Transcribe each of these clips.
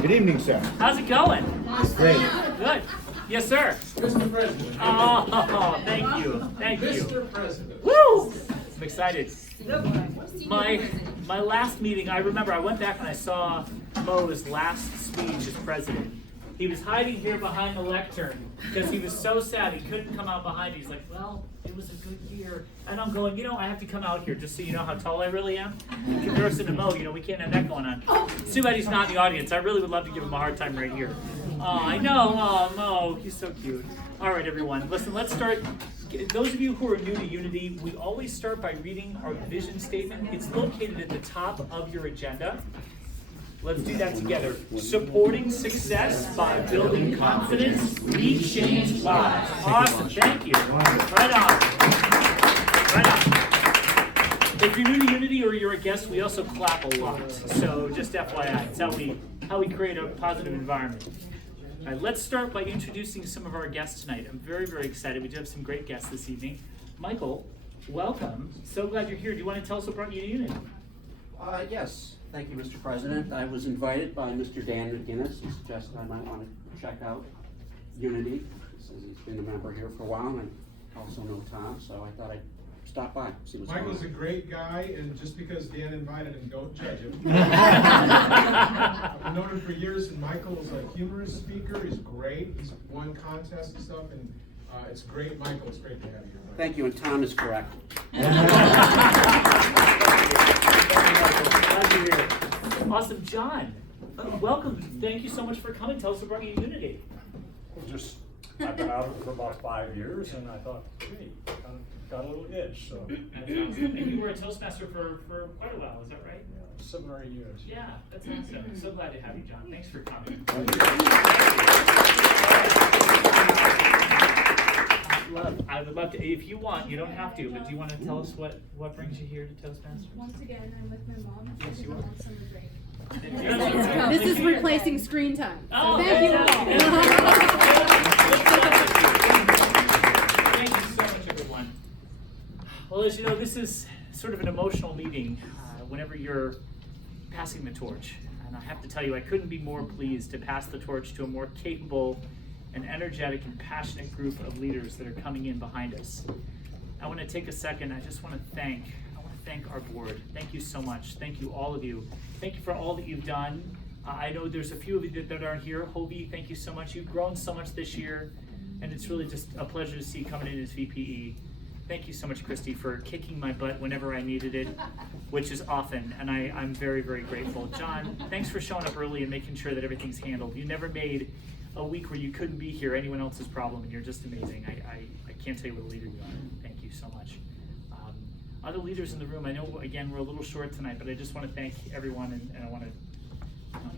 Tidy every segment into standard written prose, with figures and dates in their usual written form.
Good evening, sir. How's it going? Great. Good. Yes, sir. Mr. President. Oh, thank you. Thank you. Mr. President. Woo! I'm excited. My last meeting, I remember I went back and I saw Mo's last speech as president. He was hiding here behind the lectern because he was so sad he couldn't come out behind. He's like, well, it was a good year. And I'm going, I have to come out here just so you know how tall I really am. In comparison to Mo, we can't have that going on. Too bad he's not in the audience. I really would love to give him a hard time right here. Oh, I know. Oh, Mo, he's so cute. All right, everyone. Listen, let's start. Those of you who are new to Unity, we always start by reading our vision statement. It's located at the top of your agenda. Let's do that together. Supporting success by building confidence, we change lives. Awesome, thank you. Right on. Right on. If you're new to Unity or you're a guest, we also clap a lot. So just FYI, it's how we create a positive environment. All right, let's start by introducing some of our guests tonight. I'm very, very excited. We do have some great guests this evening. Michael, welcome. So glad you're here. Do you want to tell us what brought you to Unity? Yes, thank you, Mr. President. I was invited by Mr. Dan McGinnis. He suggested I might want to check out Unity. He says he's been a member here for a while, and I also know Tom, so I thought I'd stop by, see what's going on. Michael's a great guy, and just because Dan invited him, don't judge him. I've known him for years, and Michael's a humorous speaker. He's great. He's won contests and stuff, and it's great. Michael, it's great to have you here. Thank you, and Tom is correct. Glad you're here. Awesome, John. Welcome. Thank you so much for coming. Tell us what brought you to Unity. I've been out of it for about 5 years, and I thought, hey, got a little itch, so. That's awesome. And you were a Toastmaster for quite a while, is that right? Yeah, 7 or 8 years. Yeah, that's awesome. I'm so glad to have you, John. Thanks for coming. I would love to, if you want, you don't have to, but do you want to tell us what brings you here to Toastmasters? Once again, I'm with my mom. Yes, you I'm are. on summer break. This is replacing screen time. Oh, Thank you all. Thank you so much, everyone. Well, as you know, this is sort of an emotional meeting whenever you're passing the torch. And I have to tell you, I couldn't be more pleased to pass the torch to a more capable and energetic and passionate group of leaders that are coming in behind us. I want to take a second. I want to thank our board. Thank you so much. Thank you, all of you. Thank you for all that you've done. I know there's a few of you that aren't here. Hovey, thank you so much. You've grown so much this year, and it's really just a pleasure to see you coming in as VPE. Thank you so much, Christy, for kicking my butt whenever I needed it, which is often, and I'm very, very grateful. John, thanks for showing up early and making sure that everything's handled. You never made a week where you couldn't be here anyone else's problem, and you're just amazing. I can't tell you what a leader you are. Thank you so much. Other leaders in the room, I know, again, we're a little short tonight, but I just want to thank everyone, and I want to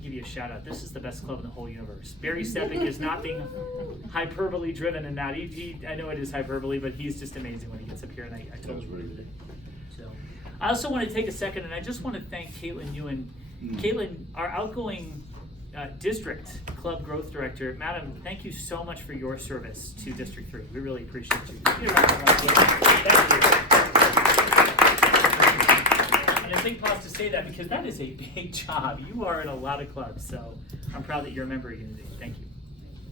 give you a shout out. This is the best club in the whole universe. Barry Sepik is not being hyperbole driven in that. I know it is hyperbole, but he's just amazing when he gets up here, and I totally agree with it. So, I also want to take a second, and I just want to thank Caitlin Ewan. Caitlin, our outgoing District Club Growth Director. Madam, thank you so much for your service to District 3. We really appreciate you. Thank you. And I think pause to say that because that is a big job. You are in a lot of clubs, so I'm proud that you're a member of Unity. Thank you.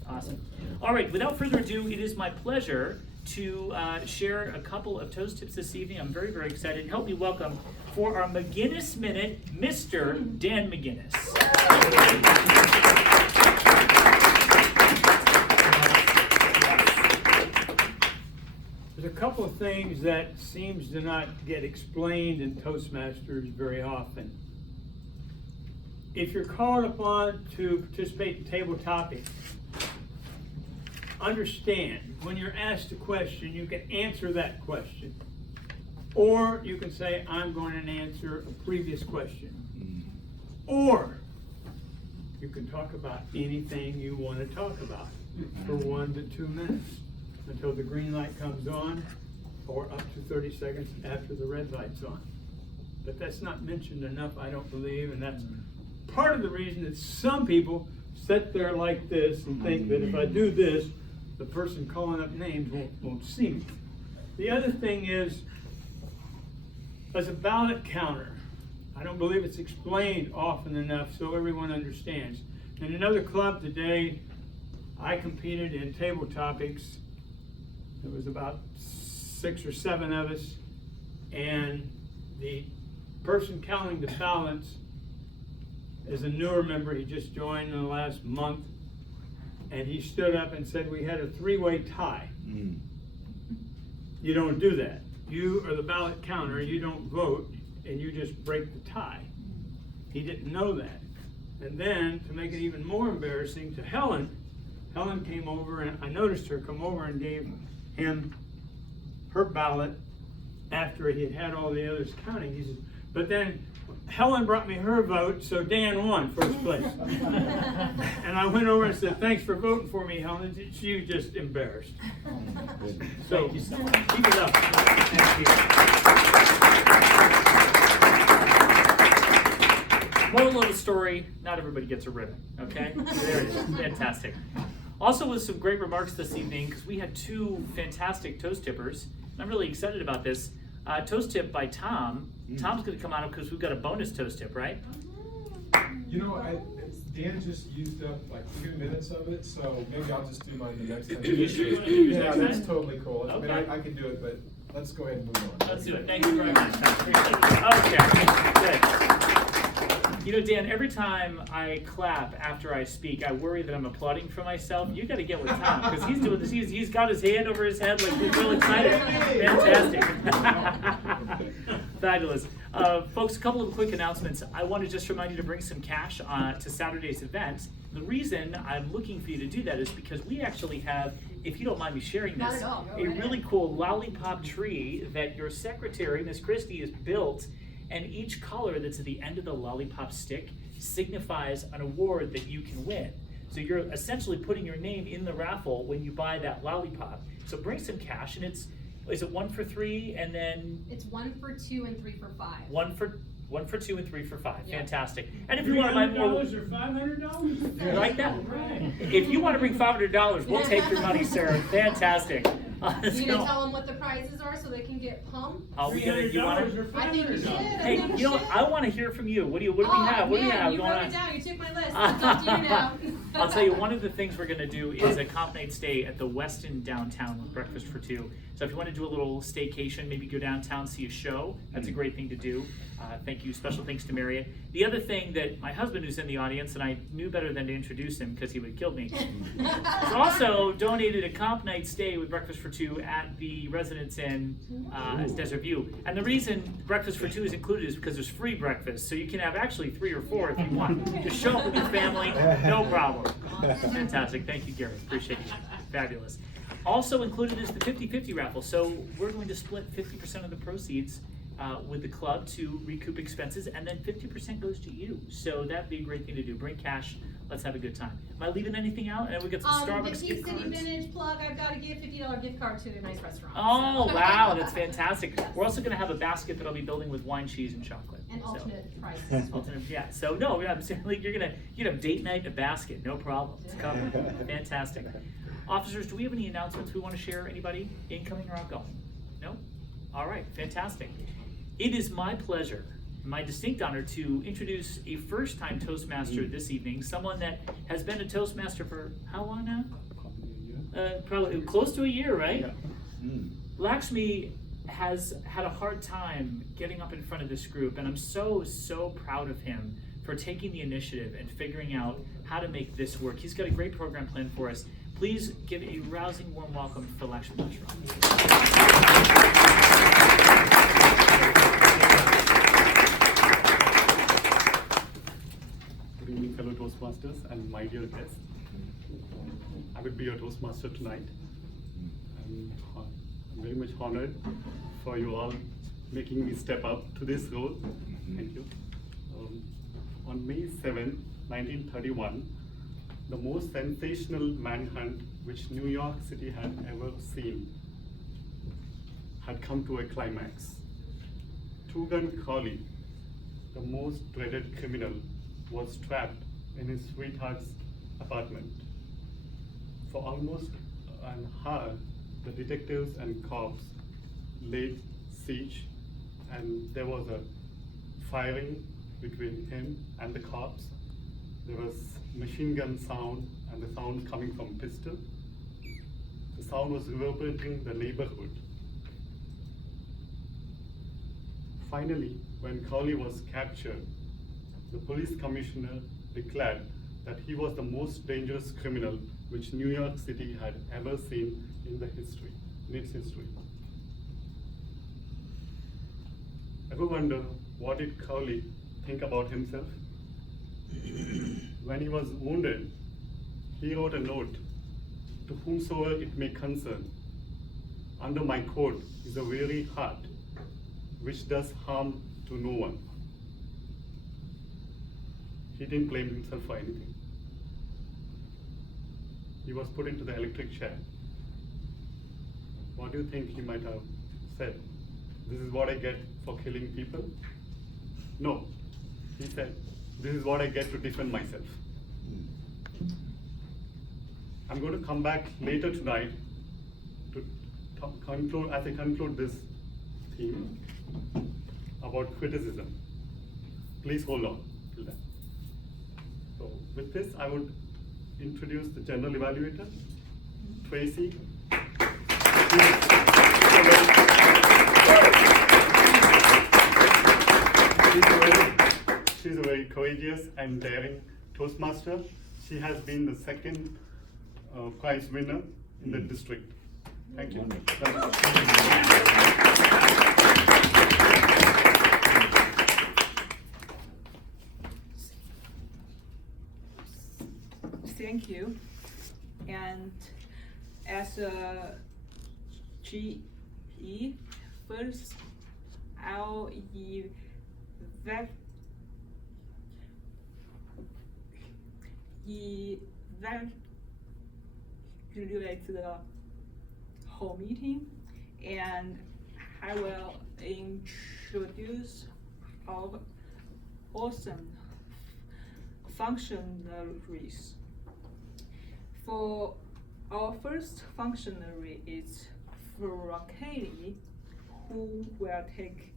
Awesome. All right, without further ado, it is my pleasure to share a couple of toast tips this evening. I'm very, very excited. Help me welcome for our McGinnis Minute, Mr. Dan McGinnis. There's a couple of things that seems to not get explained in Toastmasters very often. If you're called upon to participate in table topics, understand when you're asked a question, you can answer that question. Or you can say, I'm going to answer a previous question. Or you can talk about anything you want to talk about for 1 to 2 minutes until the green light comes on, or up to 30 seconds after the red light's on. But that's not mentioned enough, I don't believe, and that's part of the reason that some people sit there like this and think that if I do this, the person calling up names won't see me. The other thing is, as a ballot counter, I don't believe it's explained often enough so everyone understands. In another club today, I competed in table topics. There was about 6 or 7 of us, and the person counting the ballots is a newer member. He just joined in the last month, and he stood up and said we had a 3-way tie. You don't do that. You are the ballot counter, you don't vote, and you just break the tie. He didn't know that. And then, to make it even more embarrassing, to Helen came over, and I noticed her come over and gave him her ballot after he had had all the others counting. He said, but then Helen brought me her vote, so Dan won first place. And I went over and said, thanks for voting for me, Helen. She was just embarrassed. So, Thank you so much. keep it up. Thank you. Moral of the story, not everybody gets a ribbon, okay? There it is, fantastic. Also with some great remarks this evening, because we had 2 fantastic toast tippers. I'm really excited about this. Toast tip by Tom. Tom's gonna come on because we've got a bonus toast tip, right? You know, Dan just used up like 2 minutes of it, so maybe I'll just do mine the next time. You sure you wanna use Yeah, next that's time? totally cool. I mean, Okay. I can do it, but let's go ahead and move on. Let's do it. Thank you very much. I appreciate it. Okay, good. You know, Dan, every time I clap after I speak, I worry that I'm applauding for myself. You got to get with Tom because he's doing this. He's got his hand over his head like he's real excited. Fantastic. Fabulous. Folks, a couple of quick announcements. I want to just remind you to bring some cash to Saturday's event. The reason I'm looking for you to do that is because we actually have, if you don't mind me sharing Not this, at all. Go a right really ahead. cool lollipop tree that your secretary, Miss Christie, has built, and each color that's at the end of the lollipop stick signifies an award that you can win. So you're essentially putting your name in the raffle when you buy that lollipop. So bring some cash, and is it 1 for 3, and then It's 1 for 2 and 3 for 5. 1 for 2 and 3 for 5. Yeah. Fantastic. And if you want to buy more, $300 or $500? you like that? Right. If you want to bring $500, we'll take your money, sir. Fantastic. You gonna tell them what the prizes are so they can get pumped? Are we gonna? You want $300 or to? I think you should. $500? Hey, you know what? I want to hear from you. What do we have? What do we have You going wrote on? it down. You took my list. It's up to you now. I'll tell you, one of the things we're gonna do is a comp night stay at the Westin downtown with breakfast for 2. So if you want to do a little staycation, maybe go downtown, see a show, that's a great thing to do. Thank you, special thanks to Marriott. The other thing that my husband, who's in the audience, and I knew better than to introduce him because he would have killed me, has also donated a comp night stay with breakfast for 2 at the Residence Inn Desert View. And the reason breakfast for 2 is included is because there's free breakfast, so you can have actually 3 or 4 if you want. Just show up with your family, no problem. Fantastic, thank you, Gary, appreciate you, fabulous. Also included is the 50-50 raffle, so we're going to split 50% of the proceeds with the club to recoup expenses, and then 50% goes to you. So that'd be a great thing to do. Bring cash. Let's have a good time. Am I leaving anything out? And we got some The Starbucks Key gift City cards. Vintage plug. I've got to give $50 gift card to a nice restaurant. Oh so. wow, that's fantastic. We're also going to have a basket that I'll be building with wine, cheese, and chocolate. And So- alternate prices. Alternate, yeah. So no, I'm certainly you can have date night, a basket, no problem. It's covered. Fantastic. Officers, do we have any announcements we want to share? Anybody, incoming or outgoing? No? All right, fantastic. It is my pleasure, my distinct honor to introduce a first-time Toastmaster this evening, someone that has been a Toastmaster for how long now? Probably close to a year, right? Lakshmi has had a hard time getting up in front of this group, and I'm so proud of him for taking the initiative and figuring out how to make this work. He's got a great program planned for us. Please give a rousing warm welcome for Lakshmi Mishra. Good evening, fellow Toastmasters and my dear guests. I will be your Toastmaster tonight. I'm very much honored for you all making me step up to this role. Thank you. On May 7, 1931, the most sensational manhunt which New York City had ever seen had come to a climax. Two-Gun Crowley, the most dreaded criminal, was trapped in his sweetheart's apartment. For almost an hour, the detectives and cops laid siege, and there was a firing between him and the cops. There was machine gun sound and the sound coming from pistol. The sound was reverberating the neighborhood. Finally, when Crowley was captured, the police commissioner declared that he was the most dangerous criminal which New York City had ever seen in its history. Ever wonder what did Crowley think about himself? When he was wounded, he wrote a note, "To whomsoever it may concern, under my coat is a weary heart, which does harm to no one." He didn't blame himself for anything. He was put into the electric chair. What do you think he might have said? "This is what I get for killing people"? No, he said, "This is what I get to defend myself." I'm going to come back later tonight to conclude, as I conclude this theme about criticism. Please hold on till then. So with this, I would introduce the general evaluator, Tracy. She's a very courageous and daring Toastmaster. She has been the second prize winner in the district. Thank you. Thank you. And as a GE, first I'll evaluate the whole meeting, and I will introduce our awesome functionaries. For our first functionary is Kelly, who will take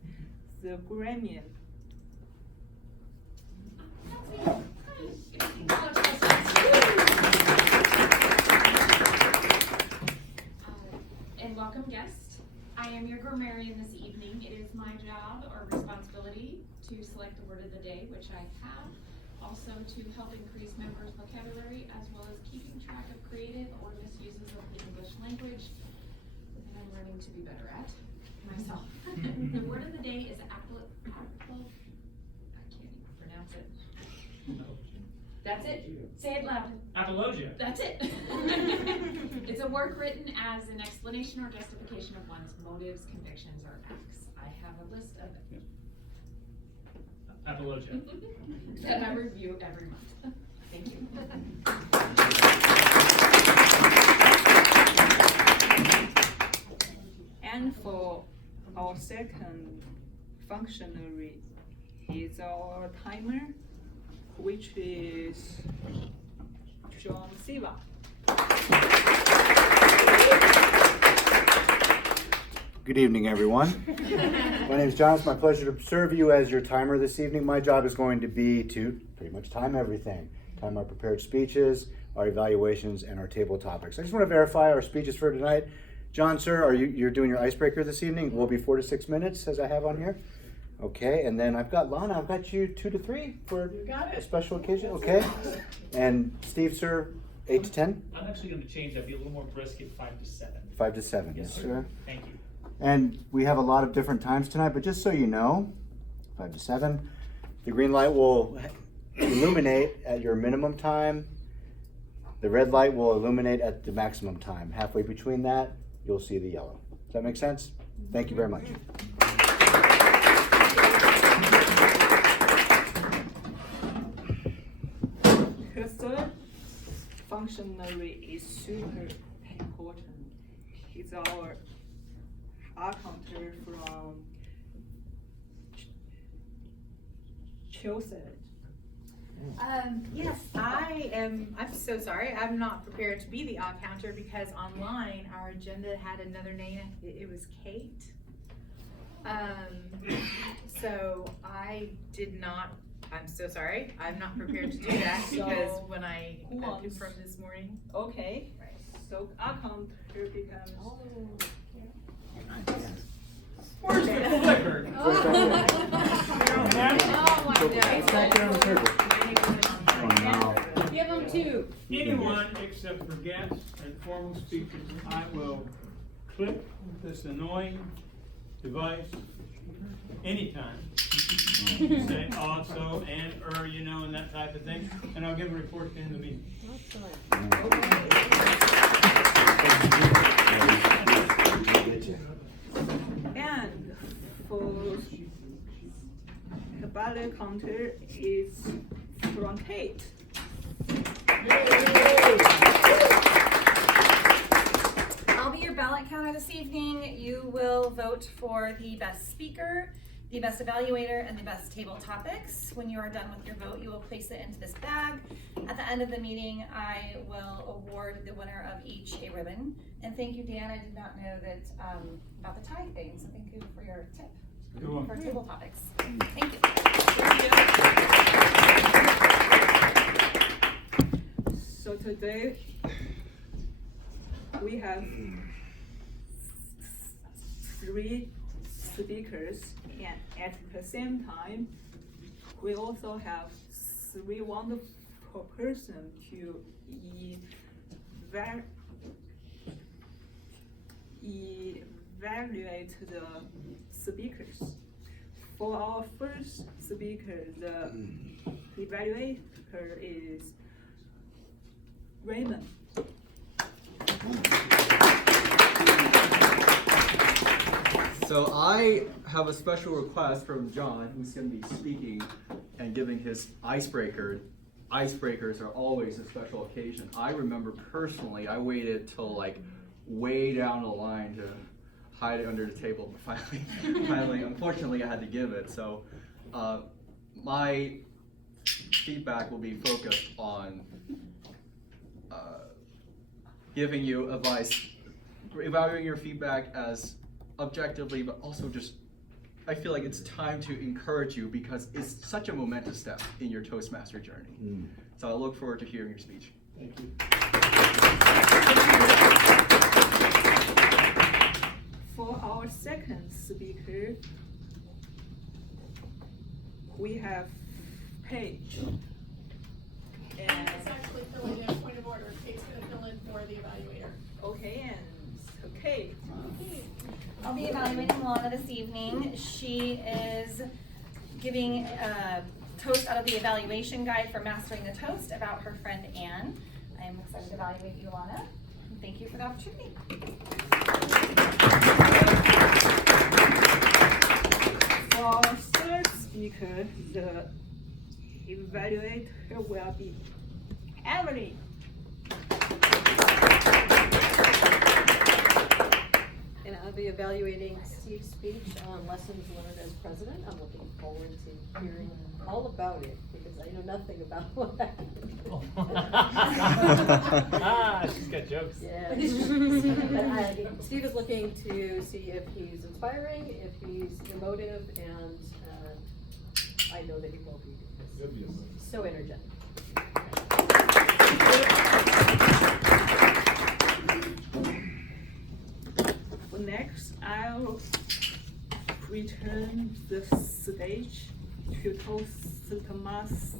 the Grammy. And welcome guests. I am your grammarian this evening. It is my job or responsibility to select the word of the day, which I have. Also to help increase members' vocabulary, as well as keeping track of creative or misuses of the English language that I'm learning to be better at myself. The word of the day is I can't even pronounce it. That's it. Say it loud. Apologia. That's it. It's a work written as an explanation or justification of one's motives, convictions, or acts. I have a list of Apologia. that I review every month. Thank you. And for our second functionary is our timer, which is John Siva. Good evening, everyone. My name is John. It's my pleasure to serve you as your timer this evening. My job is going to be to pretty much time everything. Time our prepared speeches, our evaluations, and our table topics. I just want to verify our speeches for tonight. John, sir, you're doing your icebreaker this evening? It will be 4 to 6 minutes, as I have on here. Okay, and then I've got Lana. I've got you 2 to 3 for a special occasion. Okay, and Steve, sir, 8 to 10. I'm actually going to change that. Be a little more brisk at 5 to 7. 5 to 7. Yes, sir. Thank you. And we have a lot of different times tonight, but just so you know, 5 to 7, the green light will illuminate at your minimum time. The red light will illuminate at the maximum time. Halfway between that, you'll see the yellow. Does that make sense? Thank you very much. The third functionary is super important. It's our accountant from Chelsea. Yes, I'm so sorry. I'm not prepared to be the odd counter because online our agenda had another name. It was Kate. So I did not I'm so sorry. I'm not prepared to do that So, because when I who wants? confirmed this morning. Okay, Right. so our counter becomes. Where's the clicker? Oh my It's back there on the table. Oh, no. Give them two. Anyone except for guests and formal speakers, I will click this annoying device anytime. Say also and you know, and that type of thing, and I'll give a report at the end of the meeting. And for the ballot counter is from Kate. I'll be your ballot counter this evening. You will vote for the best speaker, the best evaluator, and the best table topics. When you are done with your vote, you will place it into this bag. At the end of the meeting, I will award the winner of each a ribbon. And thank you, Dan. I did not know that about the tie thing, so thank you for your tip You're welcome. for table topics. Thank you. So today we have 3 speakers, and at the same time, we also have 3 wonderful persons to evaluate the speakers. For our first speaker, the evaluator is Raymond. So I have a special request from John, who's going to be speaking and giving his icebreaker. Icebreakers are always a special occasion. I remember personally, I waited till like way down the line to hide it under the table, but finally, unfortunately, I had to give it. So my feedback will be focused on giving you advice, evaluating your feedback as objectively, but also just, I feel like it's time to encourage you because it's such a momentous step in your Toastmaster journey. So I look forward to hearing your speech. Thank you. For our second speaker, we have Paige. And It's actually filling in, point of order. Kate's gonna fill in for the evaluator. okay, and Kate. I'll be evaluating Lana this evening. She is giving a toast out of the evaluation guide for Mastering the Toast about her friend Anne. I am excited to evaluate you, Lana. And thank you for the opportunity. For our third speaker, the evaluator will be Emily. And I'll be evaluating Steve's speech on lessons learned as president. I'm looking forward to hearing all about it because I know nothing about what happened. She's got jokes. Yeah. But Steve is looking to see if he's inspiring, if he's emotive, and I know that he will be because he's so energetic. Next, I'll return the stage to Toastmasters.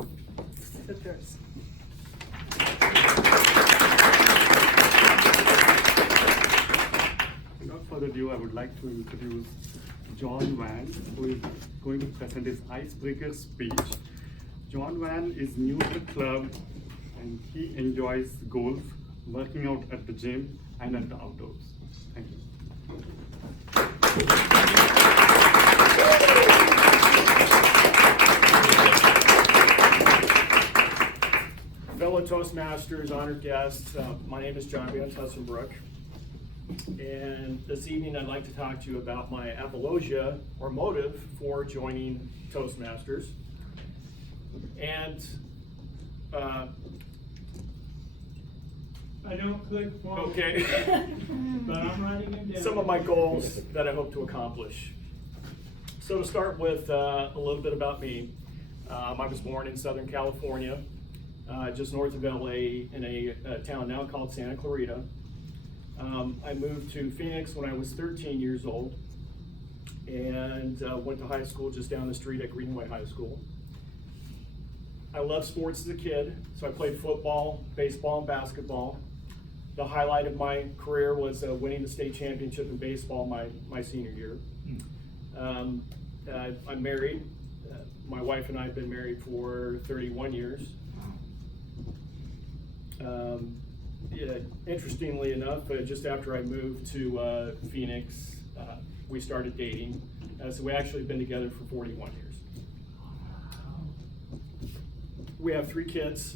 Without further ado, I would like to introduce John Van, who is going to present his icebreaker speech. John Van is new to the club and he enjoys golf, working out at the gym and at the outdoors. Thank you. Fellow Toastmasters, honored guests, my name is John Van Tussenbrook, and this evening I'd like to talk to you about my apologia or motive for joining Toastmasters. And I don't click for okay, but I'm writing them down. some of my goals that I hope to accomplish. So to start with a little bit about me, I was born in Southern California, just north of LA, in a town now called Santa Clarita. I moved to Phoenix when I was 13 years old, and went to high school just down the street at Greenway High School. I loved sports as a kid, so I played football, baseball, and basketball. The highlight of my career was winning the state championship in baseball my senior year. I'm married. My wife and I have been married for 31 years. Yeah, interestingly enough, just after I moved to Phoenix, we started dating. So we actually have been together for 41 years. We have 3 kids,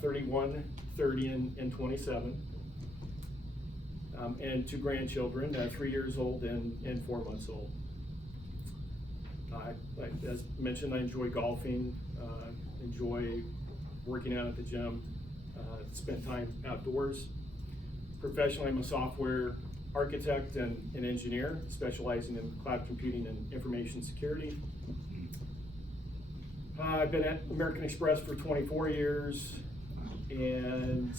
31, 30, and 27. And 2 grandchildren, 3 years old and 4 months old. As mentioned, I enjoy golfing, enjoy working out at the gym, spend time outdoors. Professionally, I'm a software architect and engineer, specializing in cloud computing and information security. I've been at American Express for 24 years, and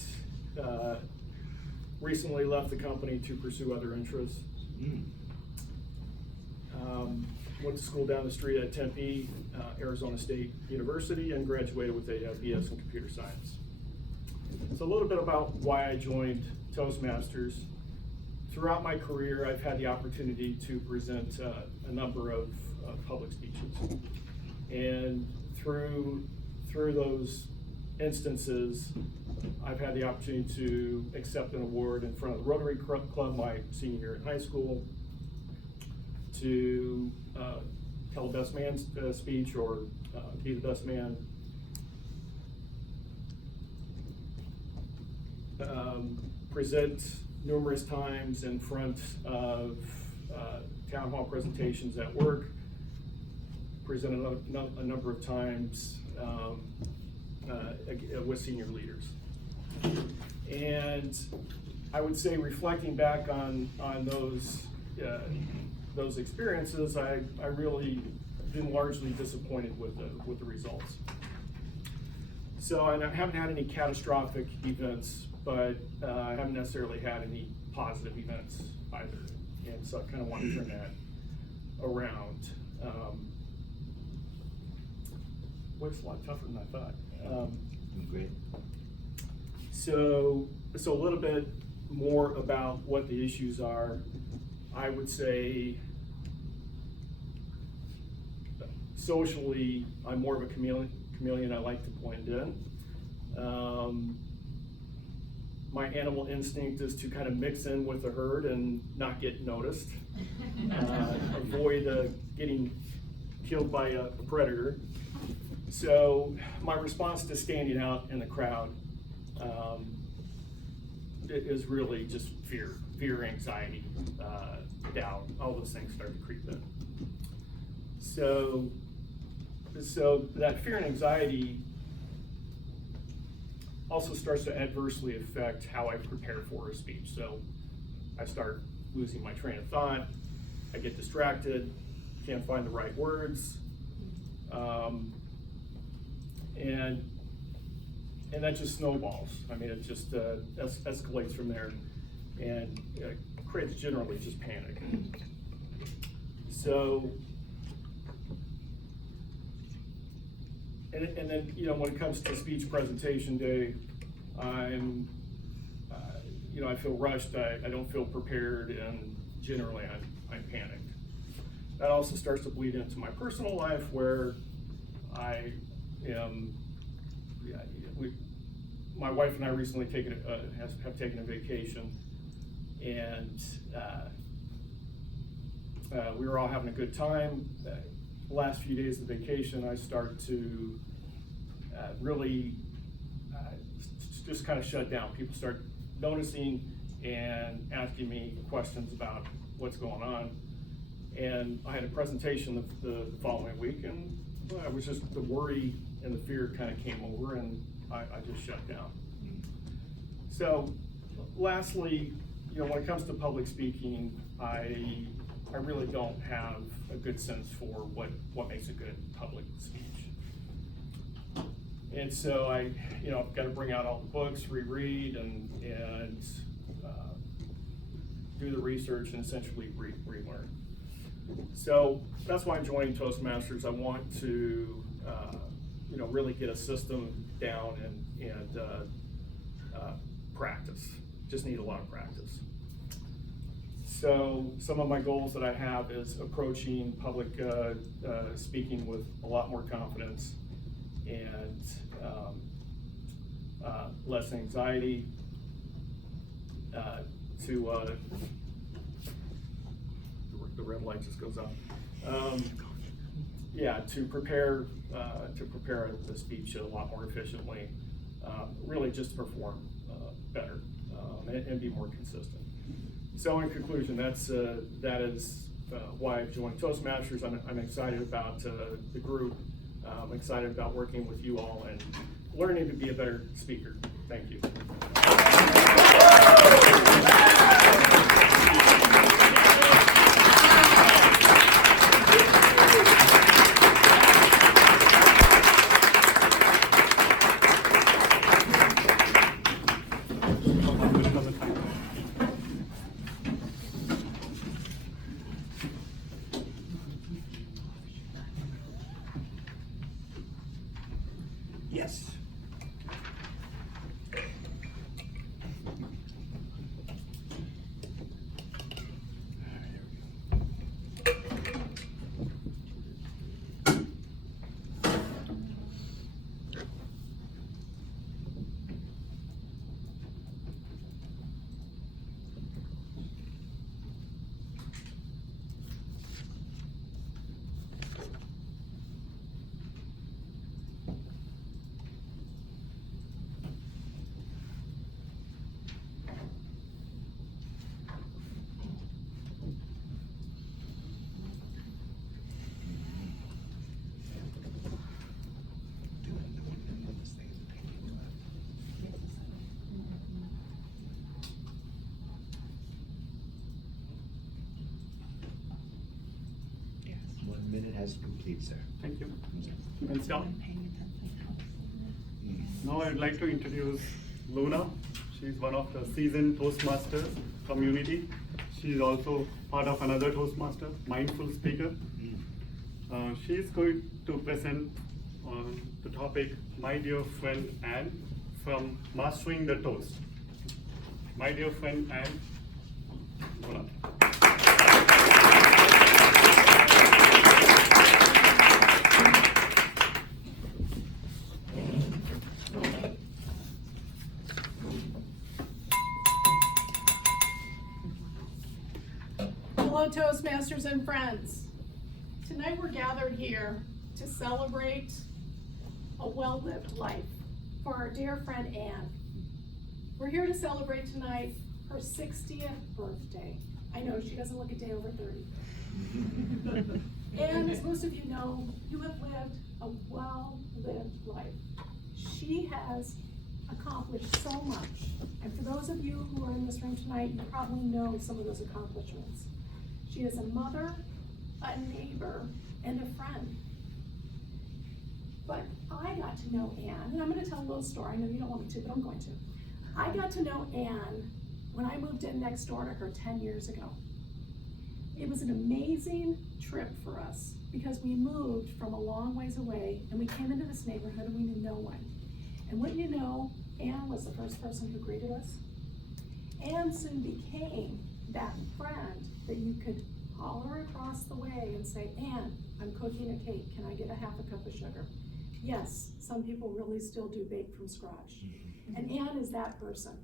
recently left the company to pursue other interests. Went to school down the street at Tempe, Arizona State University, and graduated with a BS in computer science. So a little bit about why I joined Toastmasters. Throughout my career, I've had the opportunity to present a number of public speeches. And through those instances, I've had the opportunity to accept an award in front of the Rotary Club my senior year in high school, to tell a best man speech or be the best man. Present numerous times in front of town hall presentations at work, present a number of times with senior leaders. And I would say, reflecting back on those experiences, I really been largely disappointed with the results. So I haven't had any catastrophic events, but I haven't necessarily had any positive events either. And so I kind of want to turn that around. Well, it's a lot tougher than I thought. Great. So a little bit more about what the issues are. I would say socially, I'm more of a chameleon. I like to blend in. My animal instinct is to kind of mix in with the herd and not get noticed. Avoid getting killed by a predator. So my response to standing out in the crowd is really just fear, anxiety, doubt. All those things start to creep in. So that fear and anxiety also starts to adversely affect how I prepare for a speech. So I start losing my train of thought. I get distracted, can't find the right words, and that just snowballs. I mean, it just escalates from there, and creates generally just panic. So, and then, you know, when it comes to speech presentation day, I feel rushed. I don't feel prepared, and generally I'm panicked. That also starts to bleed into my personal life, where I am. My wife and I recently have taken a vacation, and we were all having a good time. The last few days of vacation, I start to really just kind of shut down. People start noticing and asking me questions about what's going on. And I had a presentation the following week, and it was just the worry and the fear kind of came over, and I just shut down. So lastly, when it comes to public speaking, I really don't have a good sense for what makes a good public speech. And so I've got to bring out all the books, reread, and do the research and essentially relearn. So that's why I'm joining Toastmasters. I want to, really get a system down and practice. Just need a lot of practice. So some of my goals that I have is approaching public speaking with a lot more confidence and less anxiety. The red light just goes on. To prepare the speech a lot more efficiently. Really just to perform better and be more consistent. So in conclusion, that is why I've joined Toastmasters. I'm excited about the group. I'm excited about working with you all and learning to be a better speaker. Thank you. Yes. Minute has complete, sir. Thank you. And so, now I'd like to introduce Luna. She's one of the seasoned Toastmasters community. She's also part of another Toastmaster, Mindful Speaker. She's going to present on the topic, My Dear Friend Anne, from Mastering the Toast. My dear friend Anne, Luna. Hello, Toastmasters and friends. Tonight we're gathered here to celebrate a well-lived life for our dear friend Anne. We're here to celebrate tonight her 60th birthday. I know she doesn't look a day over 30. And as most of you know, you have lived a well-lived life. She has accomplished so much. And for those of you who are in this room tonight, you probably know some of those accomplishments. She is a mother, a neighbor, and a friend. But I got to know Anne, and I'm going to tell a little story. I know you don't want me to, but I'm going to. I got to know Anne when I moved in next door to her 10 years ago. It was an amazing trip for us because we moved from a long ways away and we came into this neighborhood and we knew no one. And wouldn't you know, Anne was the first person who greeted us. Anne soon became that friend that you could holler across the way and say, Anne, I'm cooking a cake. Can I get a half a cup of sugar? Yes, some people really still do bake from scratch. And Anne is that person.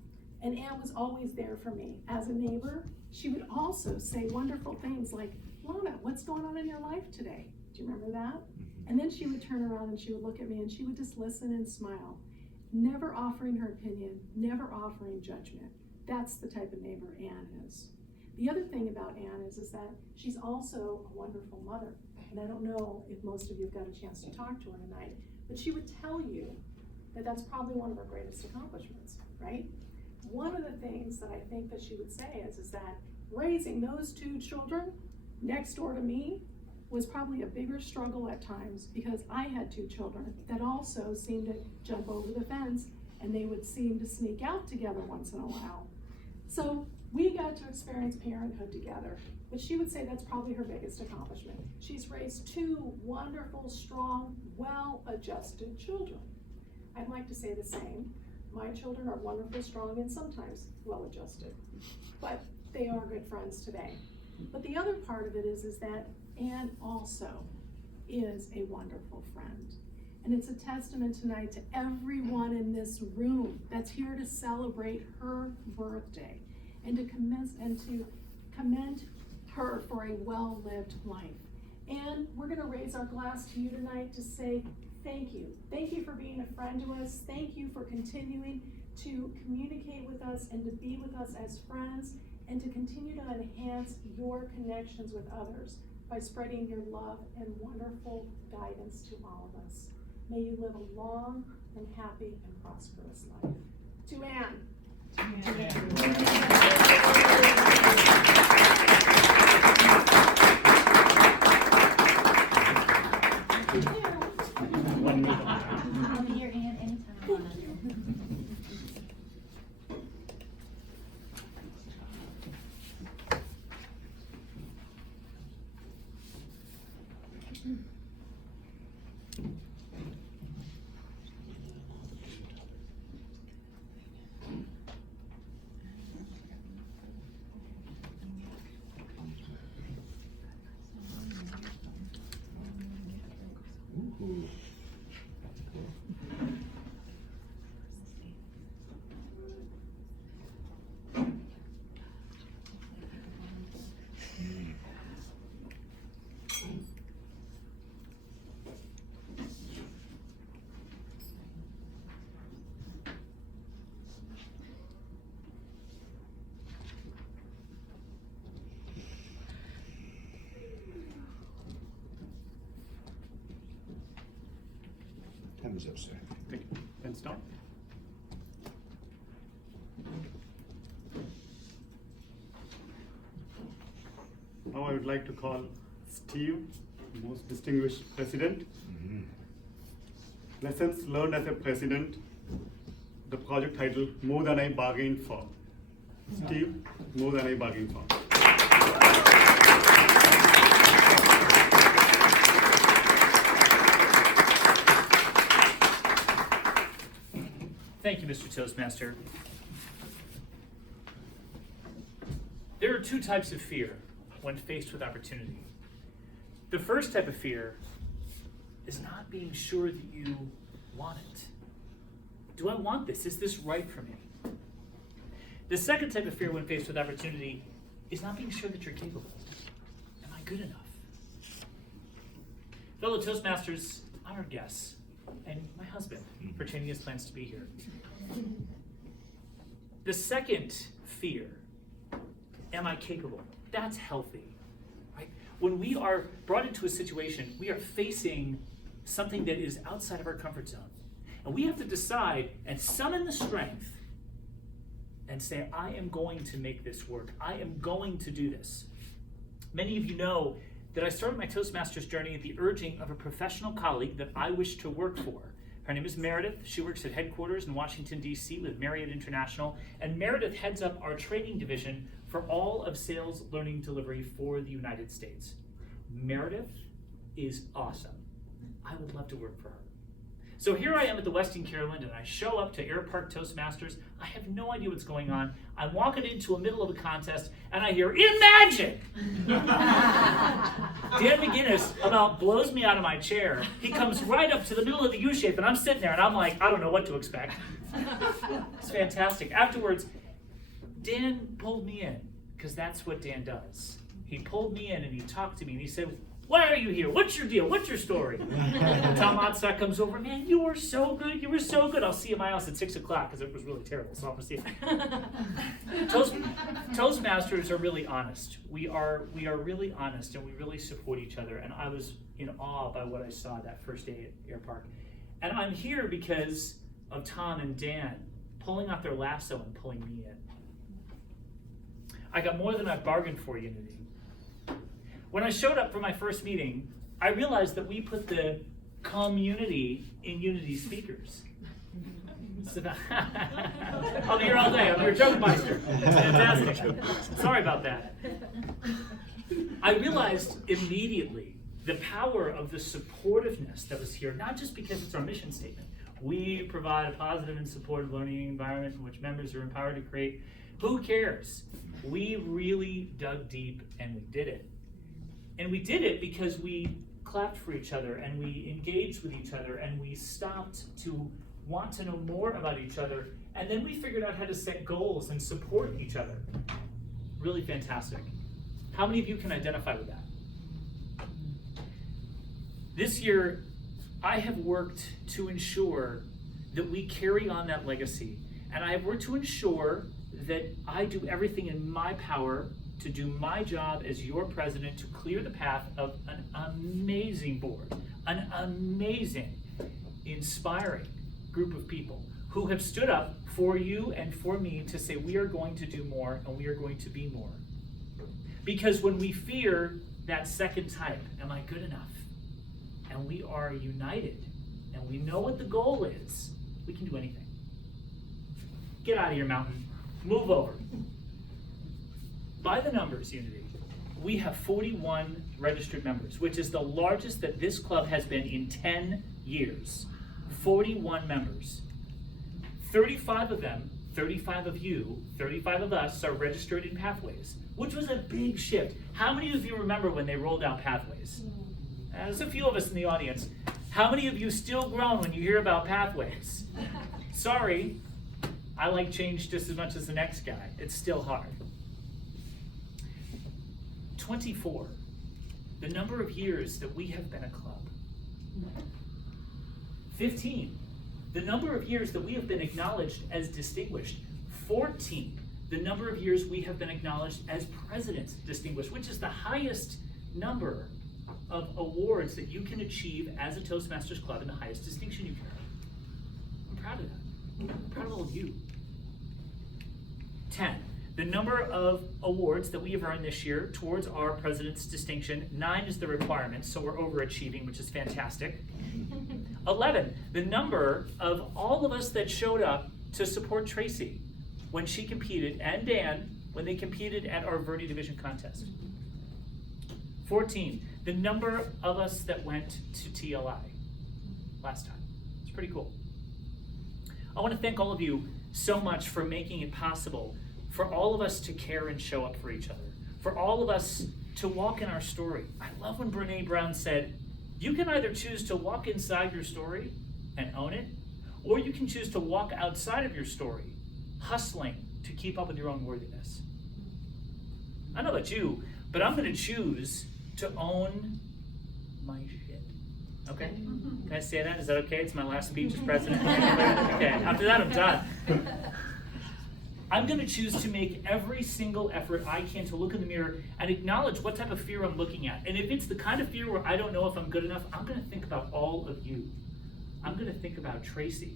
And Anne was always there for me. As a neighbor, she would also say wonderful things like, Lana, what's going on in your life today? Do you remember that? And then she would turn around and she would look at me and she would just listen and smile, never offering her opinion, never offering judgment. That's the type of neighbor Anne is. The other thing about Anne is that she's also a wonderful mother. And I don't know if most of you have got a chance to talk to her tonight, but she would tell you that that's probably one of her greatest accomplishments, right? One of the things that I think that she would say is that raising those two children next door to me was probably a bigger struggle at times because I had 2 children that also seemed to jump over the fence, and they would seem to sneak out together once in a while. So we got to experience parenthood together, but she would say that's probably her biggest accomplishment. She's raised 2 wonderful, strong, well-adjusted children. I'd like to say the same. My children are wonderful, strong, and sometimes well-adjusted, but they are good friends today. But the other part of it is that Ann also is a wonderful friend. And it's a testament tonight to everyone in this room that's here to celebrate her birthday and to commend her for a well-lived life. And we're gonna raise our glass to you tonight to say thank you. Thank you for being a friend to us. Thank you for continuing to communicate with us and to be with us as friends and to continue to enhance your connections with others by spreading your love and wonderful guidance to all of us. May you live a long and happy and prosperous life. To Ann. I'll be your aunt anytime. Ooh. Time is up, sir. Thank you. And stop. Now I would like to call Steve, most distinguished president. Lessons learned as a president, the project title, More Than I Bargained For. Steve, More Than I Bargained For. Thank you, Mr. Toastmaster. There are 2 types of fear when faced with opportunity. The first type of fear is not being sure that you want it. Do I want this? Is this right for me? The second type of fear when faced with opportunity is not being sure that you're capable. Am I good enough? Fellow Toastmasters, honored guests, and my husband for changing his plans to be here. The second fear, am I capable? That's healthy, right? When we are brought into a situation, we are facing something that is outside of our comfort zone. And we have to decide and summon the strength and say, I am going to make this work. I am going to do this. Many of you know that I started my Toastmasters journey at the urging of a professional colleague that I wish to work for. Her name is Meredith. She works at headquarters in Washington, D.C. with Marriott International. And Meredith heads up our training division for all of sales learning delivery for the United States. Meredith is awesome. I would love to work for her. So here I am at the Westin Carolyn, and I show up to Air Park Toastmasters. I have no idea what's going on. I'm walking into the middle of a contest, and I hear, Imagine! Dan McGinnis about blows me out of my chair. He comes right up to the middle of the U-shape, and I'm sitting there, and I'm like, I don't know what to expect. It's fantastic. Afterwards, Dan pulled me in, because that's what Dan does. He pulled me in, and he talked to me, and he said, why are you here? What's your deal? What's your story? Tom Odstock comes over, man, you were so good. You were so good. I'll see you at my house at 6 o'clock because it was really terrible. So I'm gonna see you. Toastmasters are really honest. We are really honest, and we really support each other. And I was in awe by what I saw that first day at Air Park. And I'm here because of Tom and Dan pulling out their lasso and pulling me in. I got more than I bargained for, Unity. When I showed up for my first meeting, I realized that we put the community in Unity speakers. So I'll be here all day. I'm your joke meister. Fantastic. Sorry about that. I realized immediately the power of the supportiveness that was here, not just because it's our mission statement. We provide a positive and supportive learning environment in which members are empowered to create. Who cares? We really dug deep and we did it. And we did it because we clapped for each other and we engaged with each other and we stopped to want to know more about each other, and then we figured out how to set goals and support each other. Really fantastic. How many of you can identify with that? This year, I have worked to ensure that we carry on that legacy, and I have worked to ensure that I do everything in my power to do my job as your president to clear the path of an amazing board, an amazing, inspiring group of people who have stood up for you and for me to say we are going to do more and we are going to be more. Because when we fear that second type, am I good enough? And we are united and we know what the goal is, we can do anything. Get out of your mountain, move over. By the numbers, Unity, we have 41 registered members, which is the largest that this club has been in 10 years. 41 members. 35 of them, 35 of you, 35 of us are registered in Pathways, which was a big shift. How many of you remember when they rolled out Pathways? There's a few of us in the audience. How many of you still groan when you hear about Pathways? Sorry, I like change just as much as the next guy. It's still hard. 24, the number of years that we have been a club. 15, the number of years that we have been acknowledged as distinguished. 14, the number of years we have been acknowledged as President's Distinguished, which is the highest number of awards that you can achieve as a Toastmasters Club and the highest distinction you can earn. I'm proud of that. I'm proud of all of you. 10, the number of awards that we have earned this year towards our President's Distinction. 9 is the requirement, so we're overachieving, which is fantastic. 11, the number of all of us that showed up to support Tracy when she competed, and Dan, when they competed at our Verde Division contest. 14, the number of us that went to TLI last time. It's pretty cool. I want to thank all of you so much for making it possible for all of us to care and show up for each other, for all of us to walk in our story. I love when Brene Brown said, you can either choose to walk inside your story and own it, or you can choose to walk outside of your story, hustling to keep up with your own worthiness. I don't know about you, but I'm going to choose to own my shit. Okay? Can I say that? Is that okay? It's my last speech as president. Okay, after that I'm done. I'm going to choose to make every single effort I can to look in the mirror and acknowledge what type of fear I'm looking at. And if it's the kind of fear where I don't know if I'm good enough, I'm going to think about all of you. I'm going to think about Tracy.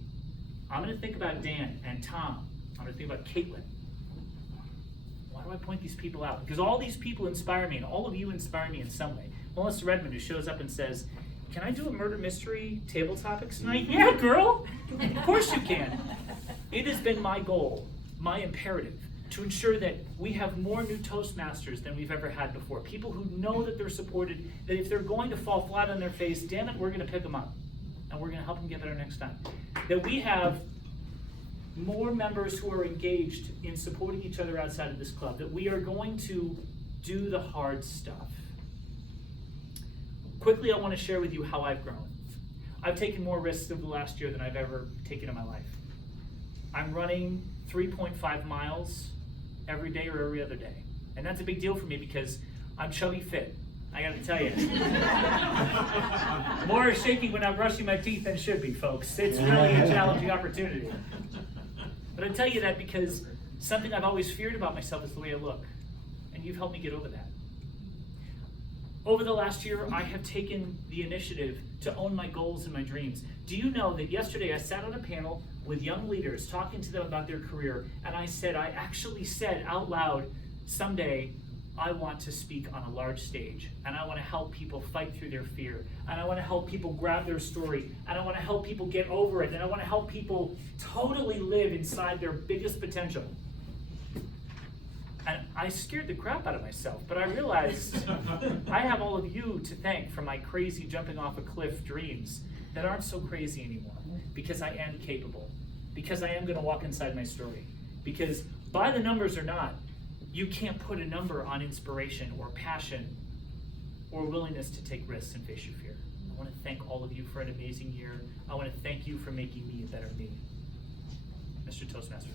I'm going to think about Dan and Tom. I'm going to think about Caitlin. Why do I point these people out? Because all these people inspire me, and all of you inspire me in some way. Melissa Redmond, who shows up and says, can I do a murder mystery table topics tonight? Yeah, girl! Of course you can. It has been my goal, my imperative, to ensure that we have more new Toastmasters than we've ever had before. People who know that they're supported, that if they're going to fall flat on their face, damn it, we're going to pick them up. And we're going to help them get better next time. That we have more members who are engaged in supporting each other outside of this club. That we are going to do the hard stuff. Quickly, I want to share with you how I've grown. I've taken more risks over the last year than I've ever taken in my life. I'm running 3.5 miles every day or every other day. And that's a big deal for me because I'm chubby fit. I gotta tell you. More shaky when I'm brushing my teeth than should be, folks. It's really a challenging opportunity. But I tell you that because something I've always feared about myself is the way I look. And you've helped me get over that. Over the last year, I have taken the initiative to own my goals and my dreams. Do you know that yesterday I sat on a panel with young leaders talking to them about their career, and I actually said out loud, someday I want to speak on a large stage, and I want to help people fight through their fear, and I want to help people grab their story, and I want to help people get over it, and I want to help people totally live inside their biggest potential. And I scared the crap out of myself, but I realized I have all of you to thank for my crazy jumping off a cliff dreams that aren't so crazy anymore, because I am capable, because I am going to walk inside my story, because by the numbers or not, you can't put a number on inspiration or passion or willingness to take risks and face your fear. I want to thank all of you for an amazing year. I want to thank you for making me a better me. Mr. Toastmaster.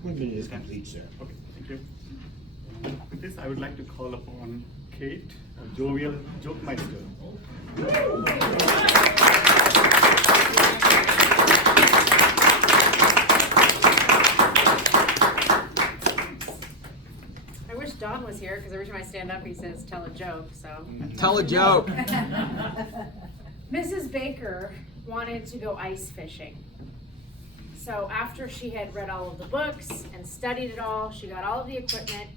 One minute is complete, sir. Okay, thank you. With this, I would like to call upon Kate, a jovial joke meister. I wish Don was here, because every time I stand up, he says, tell a joke, so. Tell a joke. Mrs. Baker wanted to go ice fishing. So after she had read all of the books and studied it all, she got all of the equipment,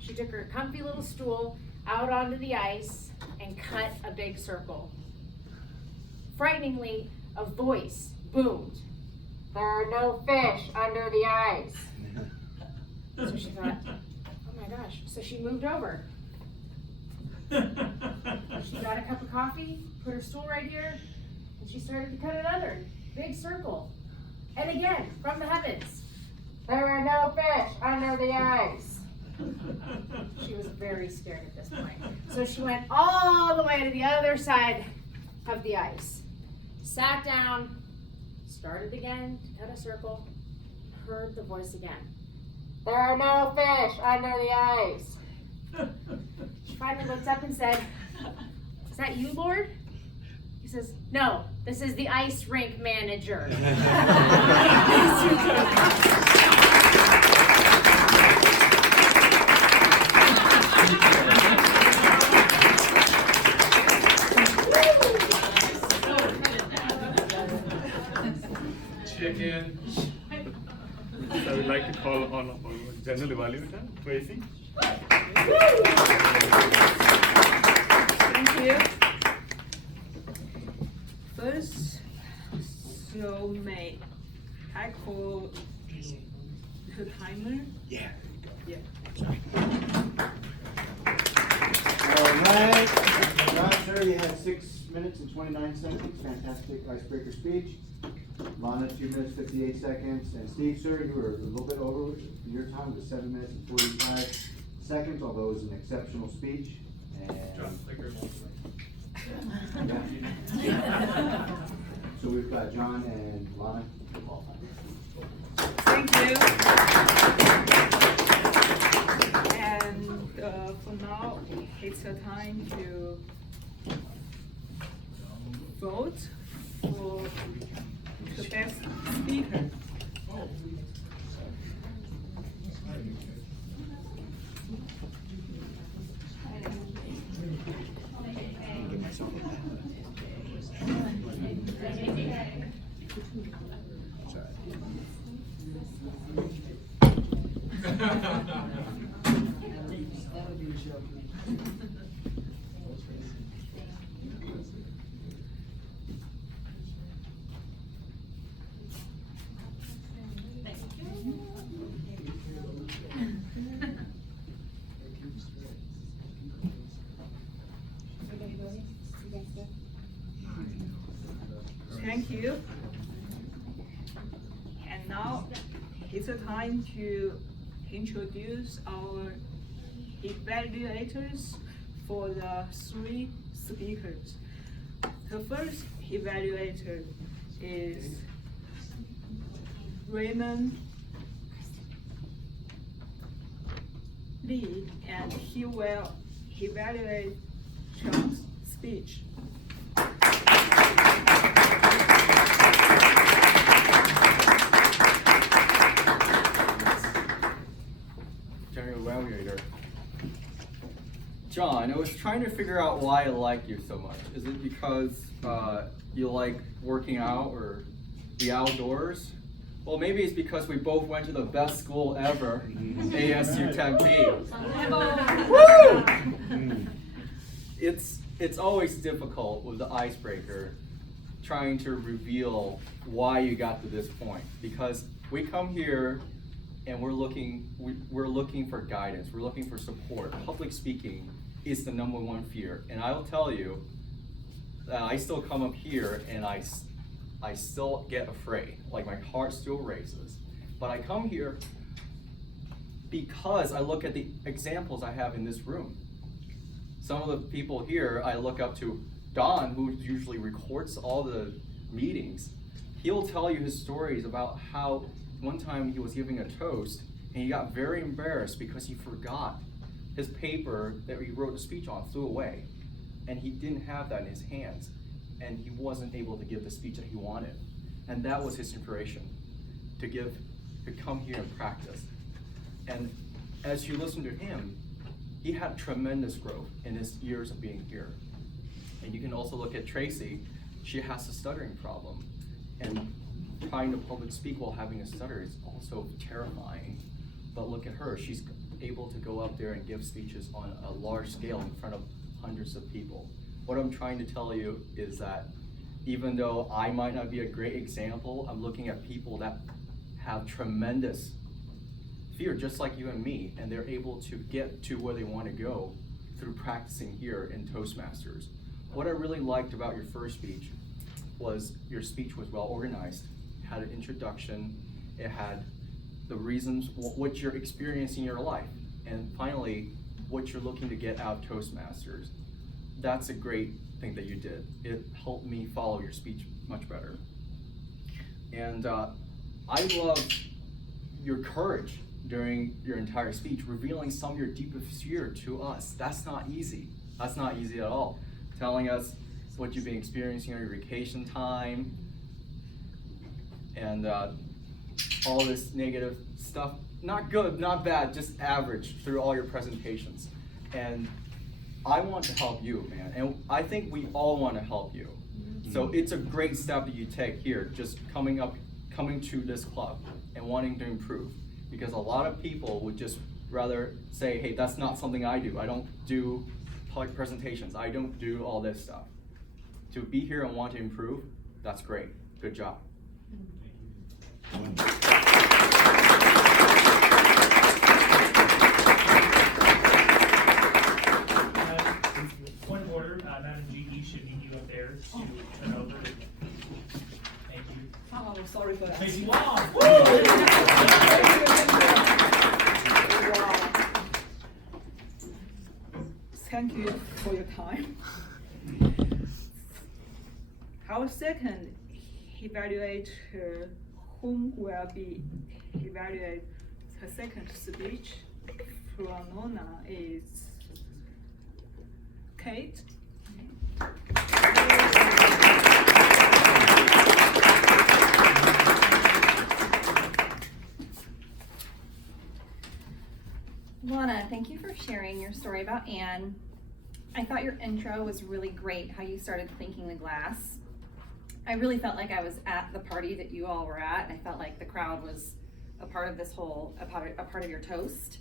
she took her comfy little stool out onto the ice and cut a big circle. Frighteningly, a voice boomed, "There are no fish under the ice." So she thought, oh my gosh. So she moved over. She got a cup of coffee, put her stool right here, and she started to cut another big circle. And again, from the heavens, "There are no fish under the ice." She was very scared at this point. So she went all the way to the other side of the ice, sat down, started again to cut a circle, heard the voice again. "There are no fish under the ice." She finally looked up and said, "Is that you, Lord?" He says, "No, this is the ice rink manager." Chicken. I would like to call on our general evaluator, Tracy. Thank you. First, so may I call the timer? Yeah. Yeah. All right, John, sir, you had 6 minutes and 29 seconds. Fantastic icebreaker speech. Lana, 2 minutes, 58 seconds. And Steve, sir, you were a little bit over your time with 7 minutes and 45 seconds, although it was an exceptional speech. And so we've got John and Lana. Thank you. And for now, it's a time to vote for the best speaker. Give myself a Thank you. And now it's the time to introduce our evaluators for the 3 speakers. The first evaluator is Raymond Lee, and he will evaluate Trump's speech. General Evaluator. John, I was trying to figure out why I like you so much. Is it because you like working out or the outdoors? Well, maybe it's because we both went to the best school ever, ASU Tempe. Woo! It's always difficult with the icebreaker trying to reveal why you got to this point, because we come here and we're looking for guidance, we're looking for support. Public speaking is the #1 fear, and I will tell you that I still come up here and I still get afraid, like my heart still races. But I come here because I look at the examples I have in this room. Some of the people here, I look up to Don, who usually records all the meetings. He'll tell you his stories about how one time he was giving a toast and he got very embarrassed because he forgot his paper that he wrote a speech on flew away, and he didn't have that in his hands, and he wasn't able to give the speech that he wanted. And that was his inspiration, to come here and practice. And as you listen to him, he had tremendous growth in his years of being here. And you can also look at Tracy. She has a stuttering problem, and trying to public speak while having a stutter is also terrifying. But look at her, she's able to go up there and give speeches on a large scale in front of hundreds of people. What I'm trying to tell you is that even though I might not be a great example, I'm looking at people that have tremendous fear, just like you and me, and they're able to get to where they want to go through practicing here in Toastmasters. What I really liked about your first speech was your speech was well organized, had an introduction, it had the reasons, what you're experiencing in your life, and finally, what you're looking to get out of Toastmasters. That's a great thing that you did. It helped me follow your speech much better. And I love your courage during your entire speech, revealing some of your deepest fear to us. That's not easy. That's not easy at all. Telling us what you've been experiencing on your vacation time, and all this negative stuff. Not good, not bad, just average through all your presentations. And I want to help you, man. And I think we all want to help you. So it's a great step that you take here, just coming to this club and wanting to improve. Because a lot of people would just rather say, hey, that's not something I do. I don't do public presentations. I don't do all this stuff. To be here and want to improve, that's great. Good job. Point of order, Madam G, should meet you up there to turn over. Thank you. Oh, sorry for that. Tracy Wong! Thank you for your time. Our second evaluator, whom will be evaluate her second speech from Nona, is Kate. Lana, thank you for sharing your story about Anne. I thought your intro was really great, how you started clinking the glass. I really felt like I was at the party that you all were at, and I felt like the crowd was a part of this whole, a part of your toast.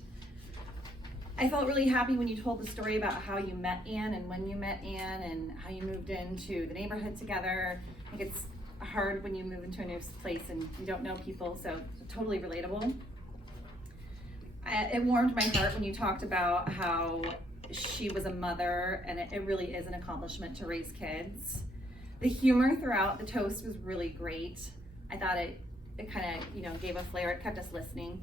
I felt really happy when you told the story about how you met Anne and when you met Anne and how you moved into the neighborhood together. I think it's hard when you move into a new place and you don't know people, so totally relatable. It warmed my heart when you talked about how she was a mother, and it really is an accomplishment to raise kids. The humor throughout the toast was really great. I thought it kind of, gave a flair. It kept us listening.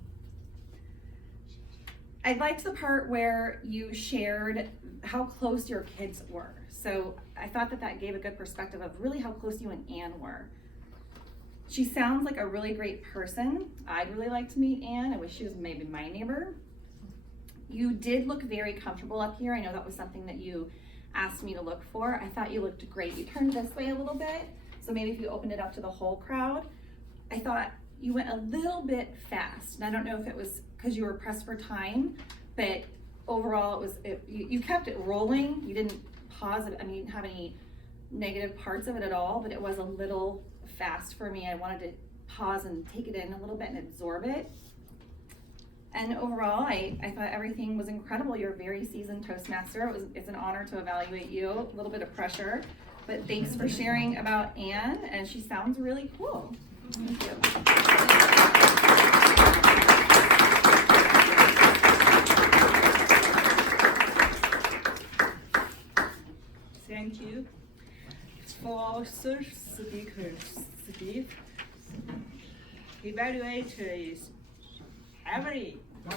I liked the part where you shared how close your kids were. So I thought that gave a good perspective of really how close you and Anne were. She sounds like a really great person. I'd really like to meet Anne. I wish she was maybe my neighbor. You did look very comfortable up here. I know that was something that you asked me to look for. I thought you looked great. You turned this way a little bit, so maybe if you opened it up to the whole crowd. I thought you went a little bit fast, and I don't know if it was because you were pressed for time, but overall you kept it rolling. You didn't pause it. I mean, you didn't have any negative parts of it at all, but it was a little fast for me. I wanted to pause and take it in a little bit and absorb it. And overall, I thought everything was incredible. You're a very seasoned Toastmaster. It's an honor to evaluate you. A little bit of pressure, but thanks for sharing about Anne, and she sounds really cool. Thank you. Thank you. For our third speaker, Steve, evaluator is Emily. All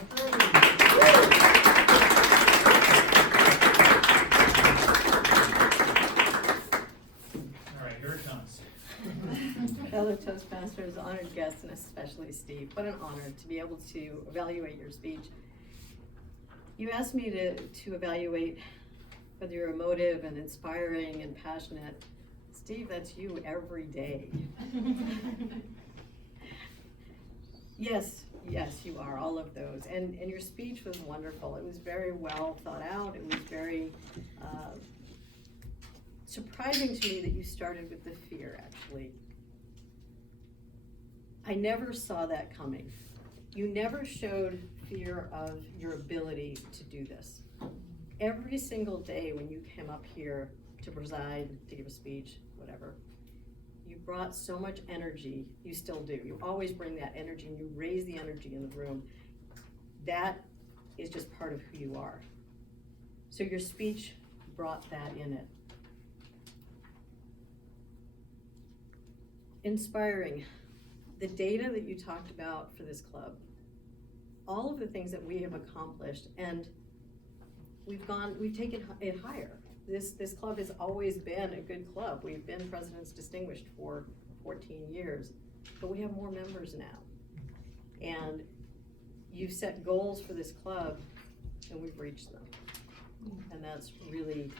right, here it comes. Fellow Toastmasters, honored guests, and especially Steve, what an honor to be able to evaluate your speech. You asked me to evaluate whether you're emotive and inspiring and passionate. Steve, that's you every day. Yes, you are, all of those. And your speech was wonderful. It was very well thought out. It was very surprising to me that you started with the fear, actually. I never saw that coming. You never showed fear of your ability to do this. Every single day when you came up here to preside, to give a speech, whatever, you brought so much energy. You still do. You always bring that energy, and you raise the energy in the room. That is just part of who you are. So your speech brought that in it. Inspiring. The data that you talked about for this club, all of the things that we have accomplished, and we've taken it higher. This club has always been a good club. We've been President's Distinguished for 14 years, but we have more members now. And you've set goals for this club, and we've reached them. And that's really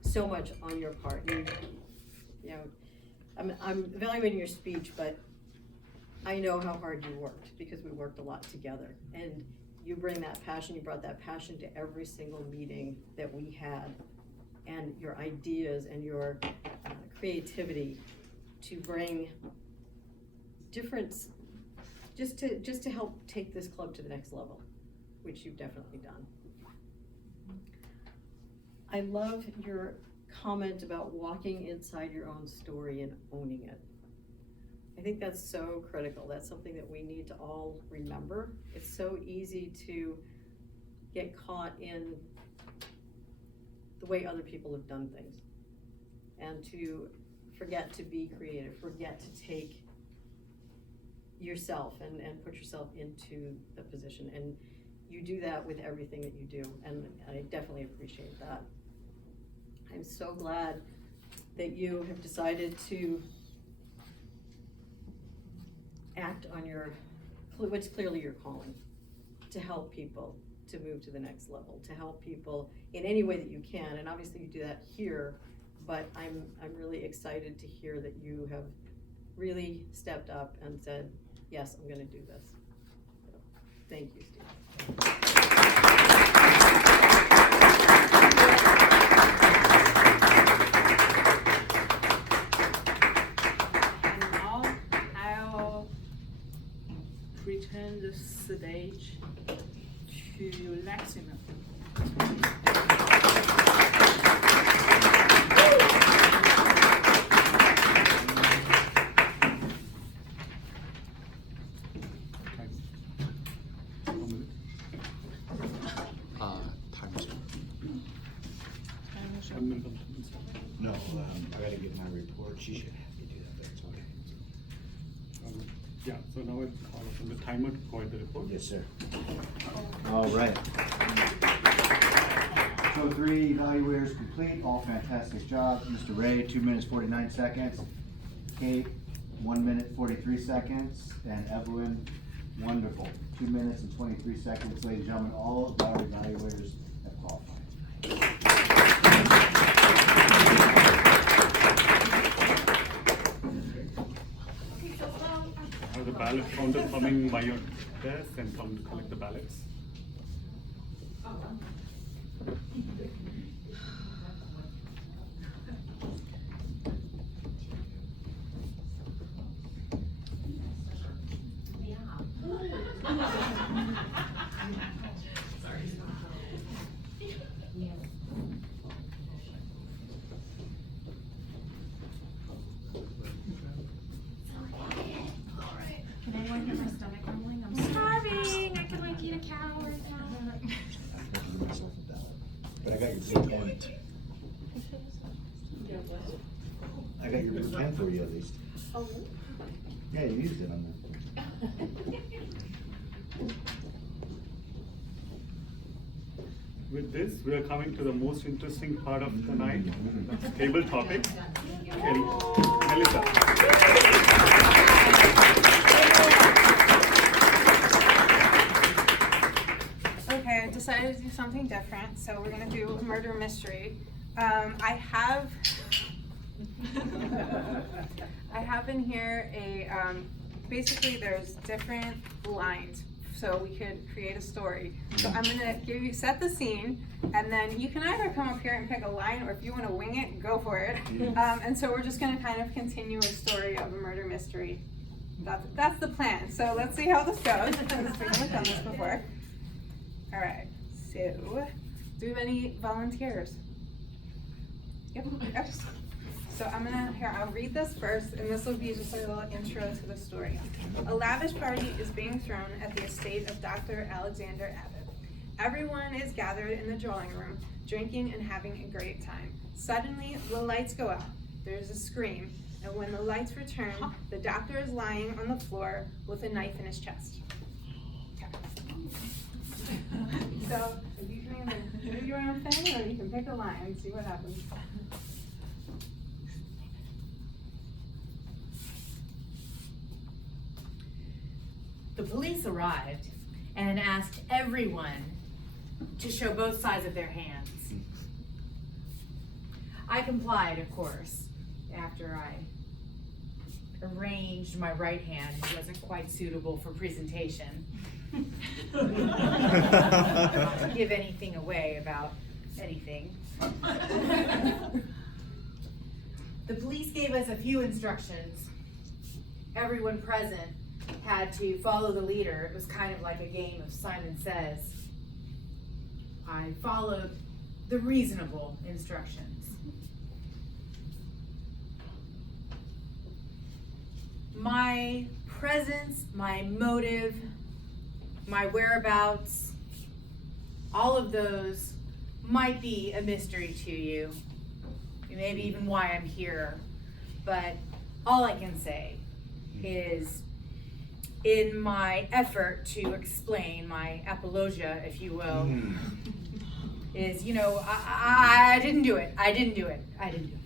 so much on your part. I'm evaluating your speech, but I know how hard you worked because we worked a lot together. And you bring that passion, you brought that passion to every single meeting that we had. And your ideas and your creativity to bring difference, just to help take this club to the next level, which you've definitely done. I love your comment about walking inside your own story and owning it. I think that's so critical. That's something that we need to all remember. It's so easy to get caught in the way other people have done things, and to forget to be creative, forget to take yourself and put yourself into the position. And you do that with everything that you do, and I definitely appreciate that. I'm so glad that you have decided to act on what's clearly your calling, to help people to move to the next level, to help people in any way that you can. And obviously you do that here, but I'm really excited to hear that you have really stepped up and said, yes, I'm gonna do this. So, thank you, Steve. And now I'll return the stage to Lexington. Time's up. No. I gotta give my report. She should have you do that, but it's okay. Yeah, so now it's call upon the timer to provide the report. Yes, sir. All right. So 3 evaluators complete, all fantastic job. Mr. Ray, 2 minutes, 49 seconds. Kate, 1 minute, 43 seconds. And Evelyn, wonderful, 2 minutes and 23 seconds. Ladies and gentlemen, all of our evaluators have qualified. I have the ballot counter coming by your desk and come to collect the ballots. Can anyone hear my stomach rumbling? I'm starving. I could like eat a cow right now. I have to give myself a ballot. But I got your blue pen. I got your blue pen for you at least. Oh, Yeah, you used it on that. With this, we are coming to the most interesting part of the night, that's table topic. Okay, Melissa. Okay, I decided to do something different, so we're gonna do a murder mystery. I have in here a, basically there's different lines, so we could create a story. So I'm gonna set the scene, and then you can either come up here and pick a line, or if you wanna wing it, go for it. And so we're just gonna kind of continue a story of a murder mystery. That's the plan, so let's see how this goes. We've never done this before. All right, so, do we have any volunteers? Yep. So I'll read this first, and this will be just a little intro to the story. A lavish party is being thrown at the estate of Dr. Alexander Abbott. Everyone is gathered in the drawing room, drinking and having a great time. Suddenly, the lights go out. There's a scream, and when the lights return, the doctor is lying on the floor with a knife in his chest. So, you can either do your own thing, or you can pick a line and see what happens. The police arrived and asked everyone to show both sides of their hands. I complied, of course, after I arranged my right hand. It wasn't quite suitable for presentation. Not to give anything away about anything. The police gave us a few instructions. Everyone present had to follow the leader. It was kind of like a game of Simon Says. I followed the reasonable instructions. My presence, my motive, my whereabouts, all of those might be a mystery to you. Maybe even why I'm here. But all I can say is, in my effort to explain my apologia, if you will, is, I didn't do it. I didn't do it. I didn't do it.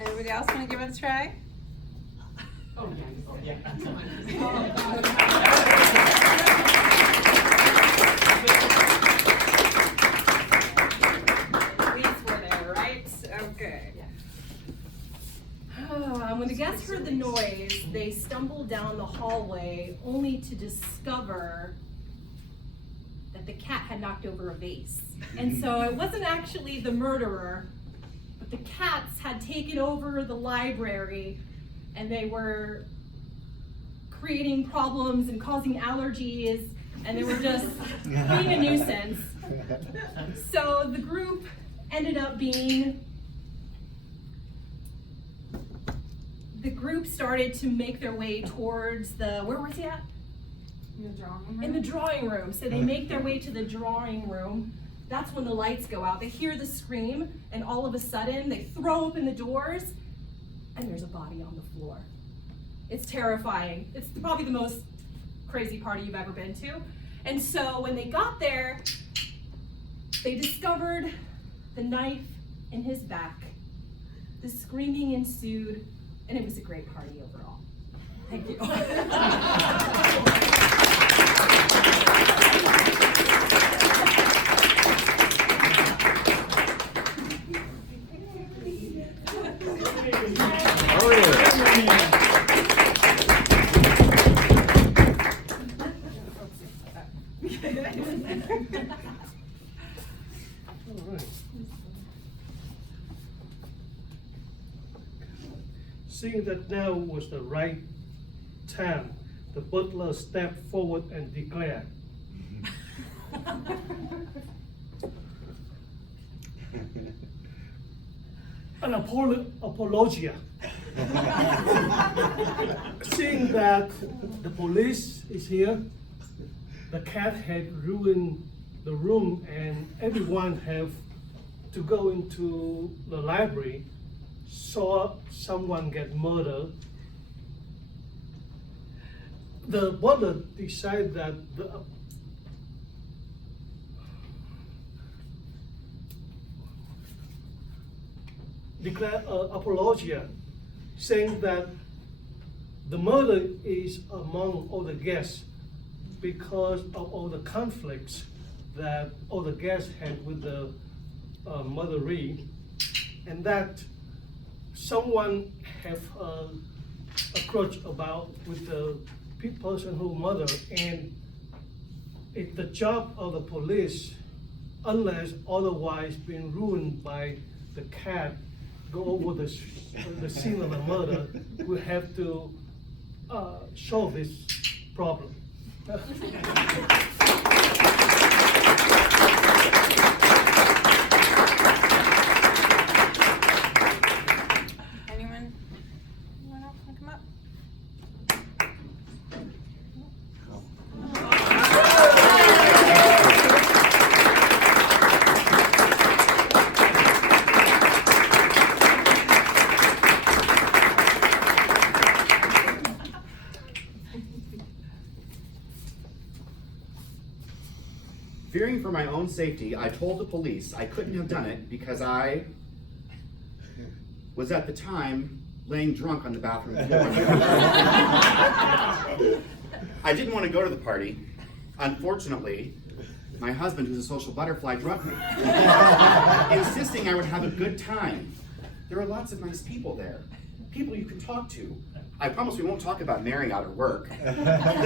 Anybody else want to give it a try? Oh, yeah. When the guests heard the noise, they stumbled down the hallway only to discover that the cat had knocked over a vase. And so it wasn't actually the murderer, but the cats had taken over the library, and they were creating problems and causing allergies, and they were just being a nuisance. So the group ended up being, the group started to make their way towards the, where was he at? In the drawing room. So they make their way to the drawing room. That's when the lights go out. They hear the scream, and all of a sudden they throw open the doors, and there's a body on the floor. It's terrifying. It's probably the most crazy party you've ever been to. And so when they got there, they discovered the knife in his back. The screaming ensued, and it was a great party overall. Thank you. Seeing that now was the right time, the butler stepped forward and declared, an apologia. Seeing that the police is here, the cat had ruined the room and everyone have to go into the library, saw someone get murdered. The butler decided that declared apologia, saying that the murder is among all the guests because of all the conflicts that all the guests had with the murderee, and that someone have a grudge about with the person who murdered, and it's the job of the police, unless otherwise been ruined by the cat, go over the scene of the murder, we have to solve this problem. Anyone else want to come up? Fearing for my own safety, I told the police I couldn't have done it because I was at the time laying drunk on the bathroom floor. I didn't want to go to the party. Unfortunately, my husband, who's a social butterfly, drugged me, insisting I would have a good time. There are lots of nice people there, people you can talk to. I promise we won't talk about marrying out or work. They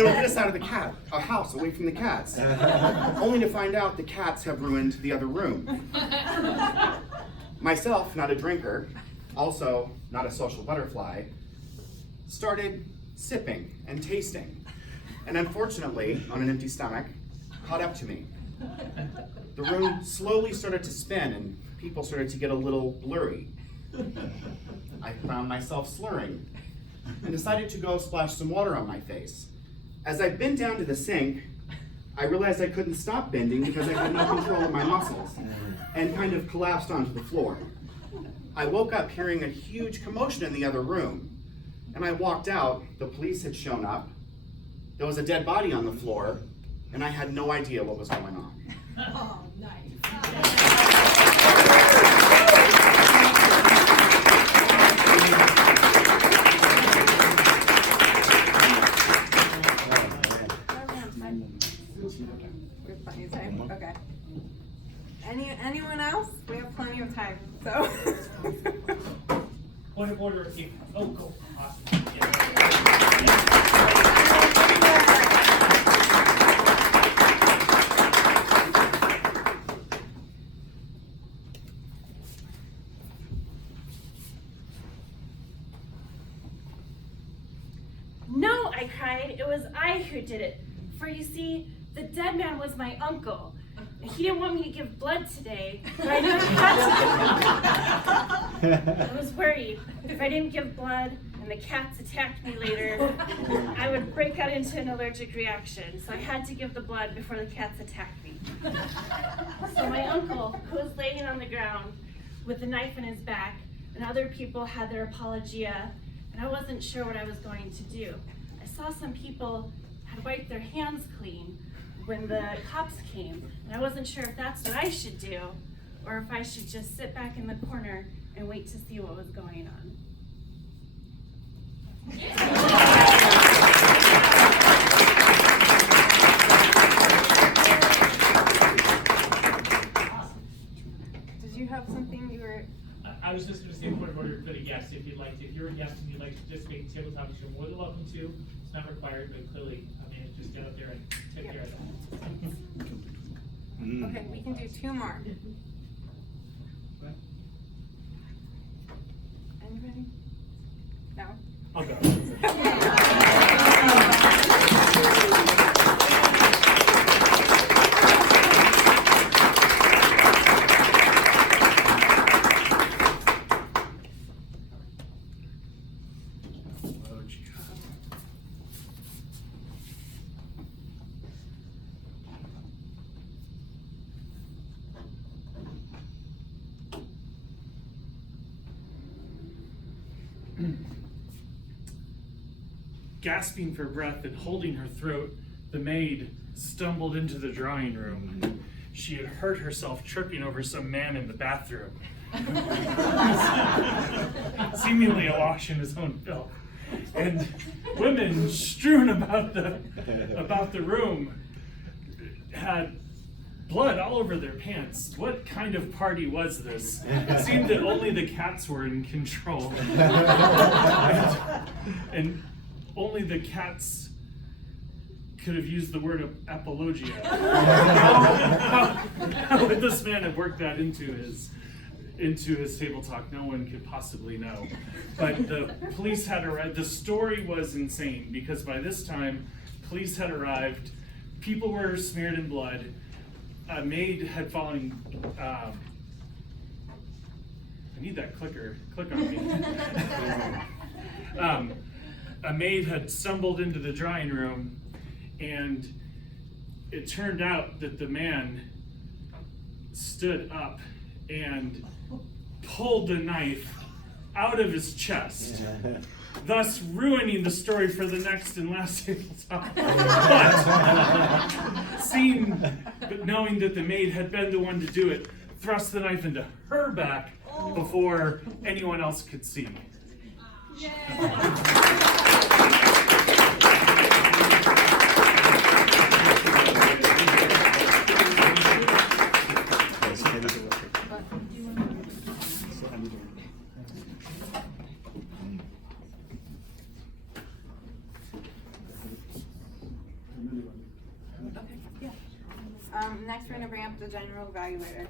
will get us out of the house, away from the cats. Only to find out the cats have ruined the other room. Myself, not a drinker, also not a social butterfly, started sipping and tasting. And unfortunately, on an empty stomach, caught up to me. The room slowly started to spin and people started to get a little blurry. I found myself slurring and decided to go splash some water on my face. As I bent down to the sink, I realized I couldn't stop bending because I had no control of my muscles and kind of collapsed onto the floor. I woke up hearing a huge commotion in the other room, and I walked out. The police had shown up. There was a dead body on the floor, and I had no idea what was going on. Oh, nice. We have plenty of time. Okay. Anyone else? We have plenty of time. So. Point of order. Oh, go. Awesome. No, I cried. It was I who did it. For you see, the dead man was my uncle. He didn't want me to give blood today, but I knew I had to. I was worried. If I didn't give blood and and the cats attacked me later, I would break out into an allergic reaction. So I had to give the blood before the cats attacked me. So my uncle, who was laying on the ground with a knife in his back, and other people had their apologia, and I wasn't sure what I was going to do. I saw some people had wiped their hands clean when the cops came, and I wasn't sure if that's what I should do, or if I should just sit back in the corner and wait to see what was going on. Did you have something you were? I was just going to say a point of order for the guests. If you'd like to, if you're a guest and you'd like to participate in table topics, you're more than welcome to. It's not required, but clearly, I mean, just get up there and take care of that. Okay, we can do two more. Anybody? No? I'll go. Gasping for breath and holding her throat, the maid stumbled into the drawing room. She had hurt herself tripping over some man in the bathroom, seemingly awash in his own filth. And women strewn about the room had blood all over their pants. What kind of party was this? It seemed that only the cats were in control. And only the cats could have used the word apologia. How would this man have worked that into his table talk? No one could possibly know. But the police had arrived. The story was insane because by this time, police had arrived. People were smeared in blood. A maid had fallen. I need that clicker. Click on me. A maid had stumbled into the drawing room, and it turned out that the man stood up and pulled the knife out of his chest, thus ruining the story for the next and last table talk. But knowing that the maid had been the one to do it, thrust the knife into her back before anyone else could see. Next, we're going to bring up the general evaluator.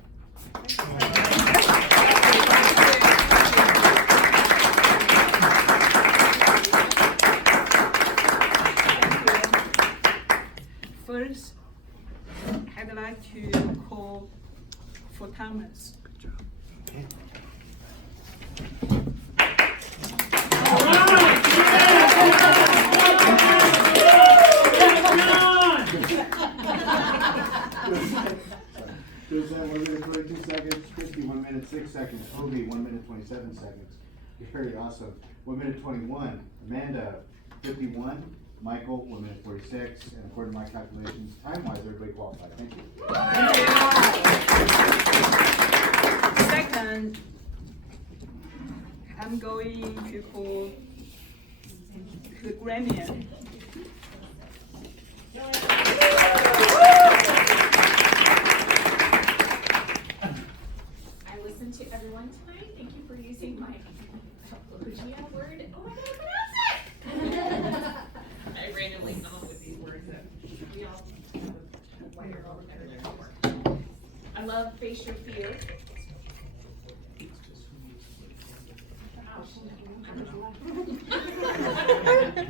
First, I'd like to call for Thomas. Susan, 1 minute 22 seconds. Christy, 1 minute 6 seconds. Obi, 1 minute 27 seconds. Very awesome. 1 minute 21. Amanda, 51. Michael, 1 minute 46. And according to my calculations, time-wise, everybody qualified. Thank you. Second, I'm going to call the Gremian. I listened to everyone tonight. Thank you for using my apologia word. Oh my god, I pronounced it! I randomly come up with these words that we all have a wider vocabulary for. I love face your fear.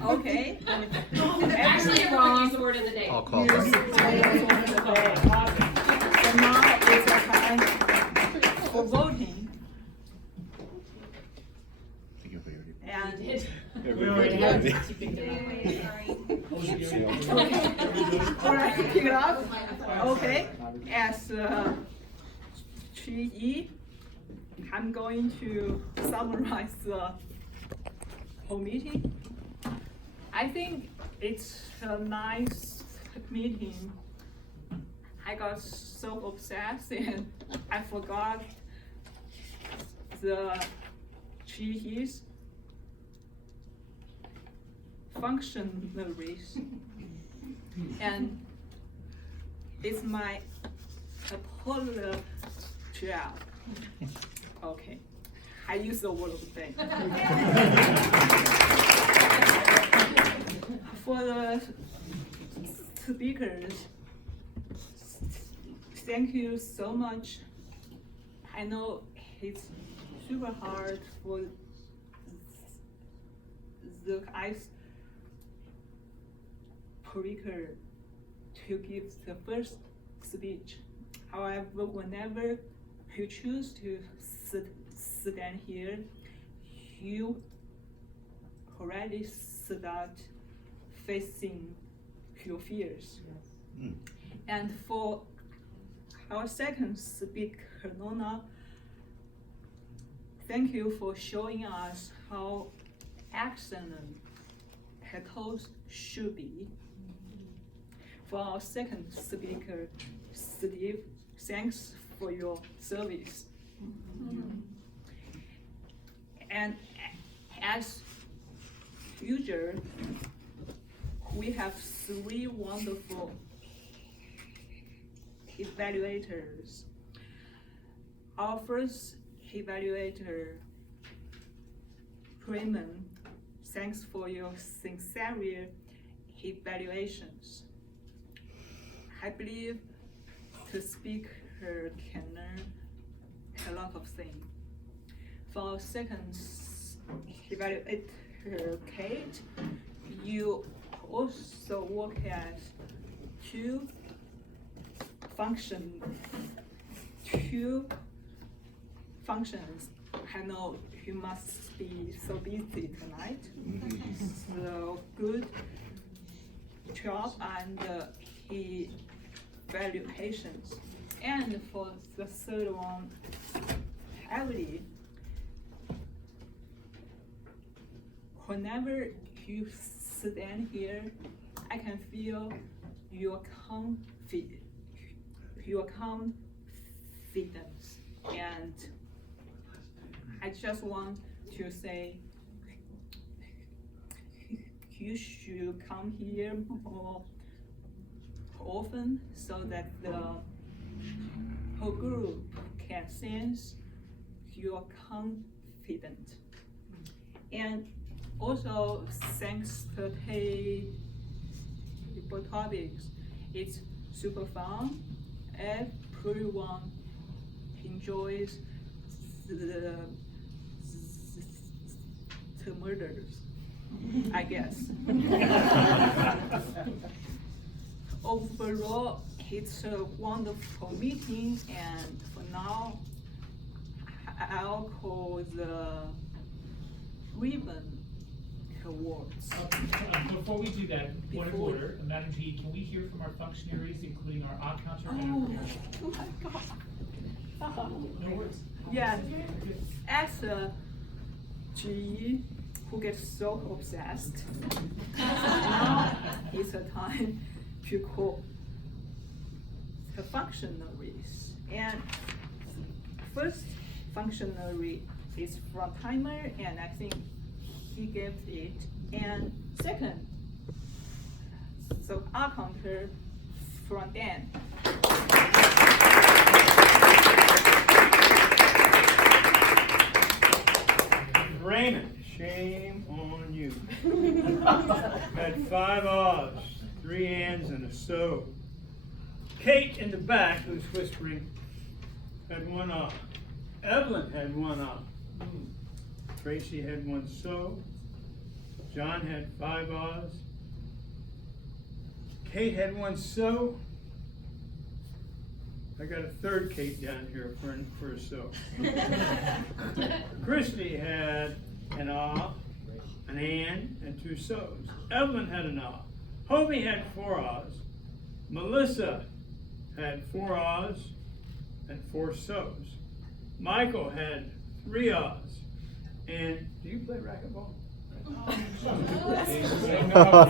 Okay. Actually, everyone used the word of the day. I'll call Yes. So now is the time for voting. And We did. Okay. All right, pick it up. Okay, as Chi-Yi, I'm going to summarize the whole meeting. I think it's a nice meeting. I got so obsessed and I forgot the Chi-Yi's functionaries. And it's my apology. Okay, I use the word of thing. For the speakers, thank you so much. I know it's super hard for the icebreaker to give the first speech. However, whenever you choose to stand here, you already start facing your fears. And for our second speaker, Nona, thank you for showing us how excellent a toast should be. For our second speaker, Steve, thanks for your service. And as usual, we have three wonderful evaluators. Our first evaluator, Raymond, thanks for your sincere evaluations. I believe the speaker can learn a lot of things. For our second evaluator, Kate, you also work as two functions. I know you must be so busy tonight. So good job and evaluations. And for the third one, Emily, whenever you stand here, I can feel your confidence, and I just want to say you should come here more often so that the whole group can sense your confidence. And also, thanks to table topics, it's super fun. Everyone enjoys the murders, I guess. Overall, it's a wonderful meeting, and for now, I'll call the ribbon awards. Before we do that, point of order, Madam G, can we hear from our functionaries, including our odd counter and our Oh my God. No worries. Yeah, as a GE who gets so obsessed, now it's a time to call the functionaries. And first functionary is from Timer, and I think he gave it. And second, so our counter from Dan. Raymond, shame on you. Had 5 odds, 3 ands, and a so. Kate in the back, who's whispering, had 1 off. Evelyn had 1 off. Tracy had 1 so. John had 5 odds. Kate had 1 so. I got a third Kate down here for a so. Christy had an off. an and, and 2 so's. Evelyn had an ah. Hobie had 4 ahs. Melissa had 4 ahs and 4 so's. Michael had 3 ahs. And do you play racquetball? Say no.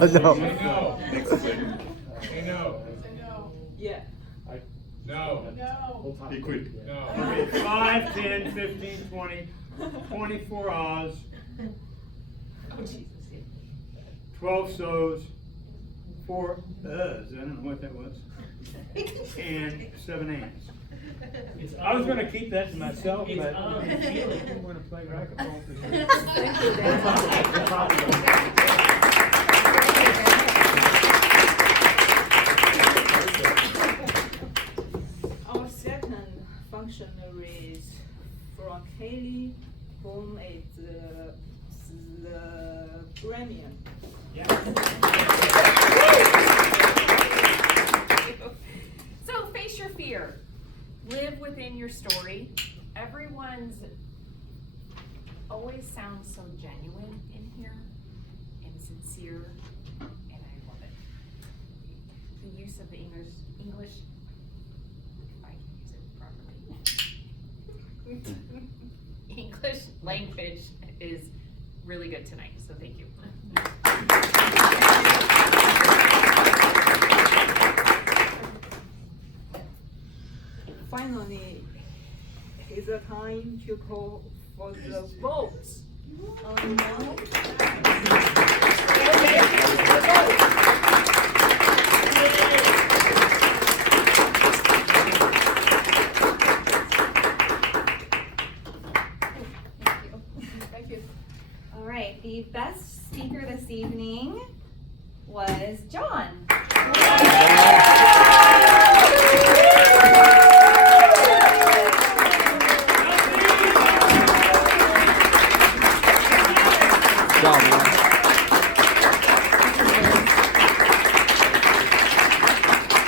Say no. Yeah. No. He quit. No. Okay, 5, 10, 15, 20, 24 ahs, 12 so's, 4 uhs, I don't know what that was, and 7 ands. I was gonna keep that to myself, but I didn't wanna play racquetball for Our second functionary is from Haley, whom is the Brenian. So face your fear. Live within your story. Everyone's always sounds so genuine in here and sincere, and I love it. The use of the English, if I can use it properly. English language is really good tonight, so thank you. Finally, it's the time to call for the votes. Thank you. All right, the best speaker this evening was John.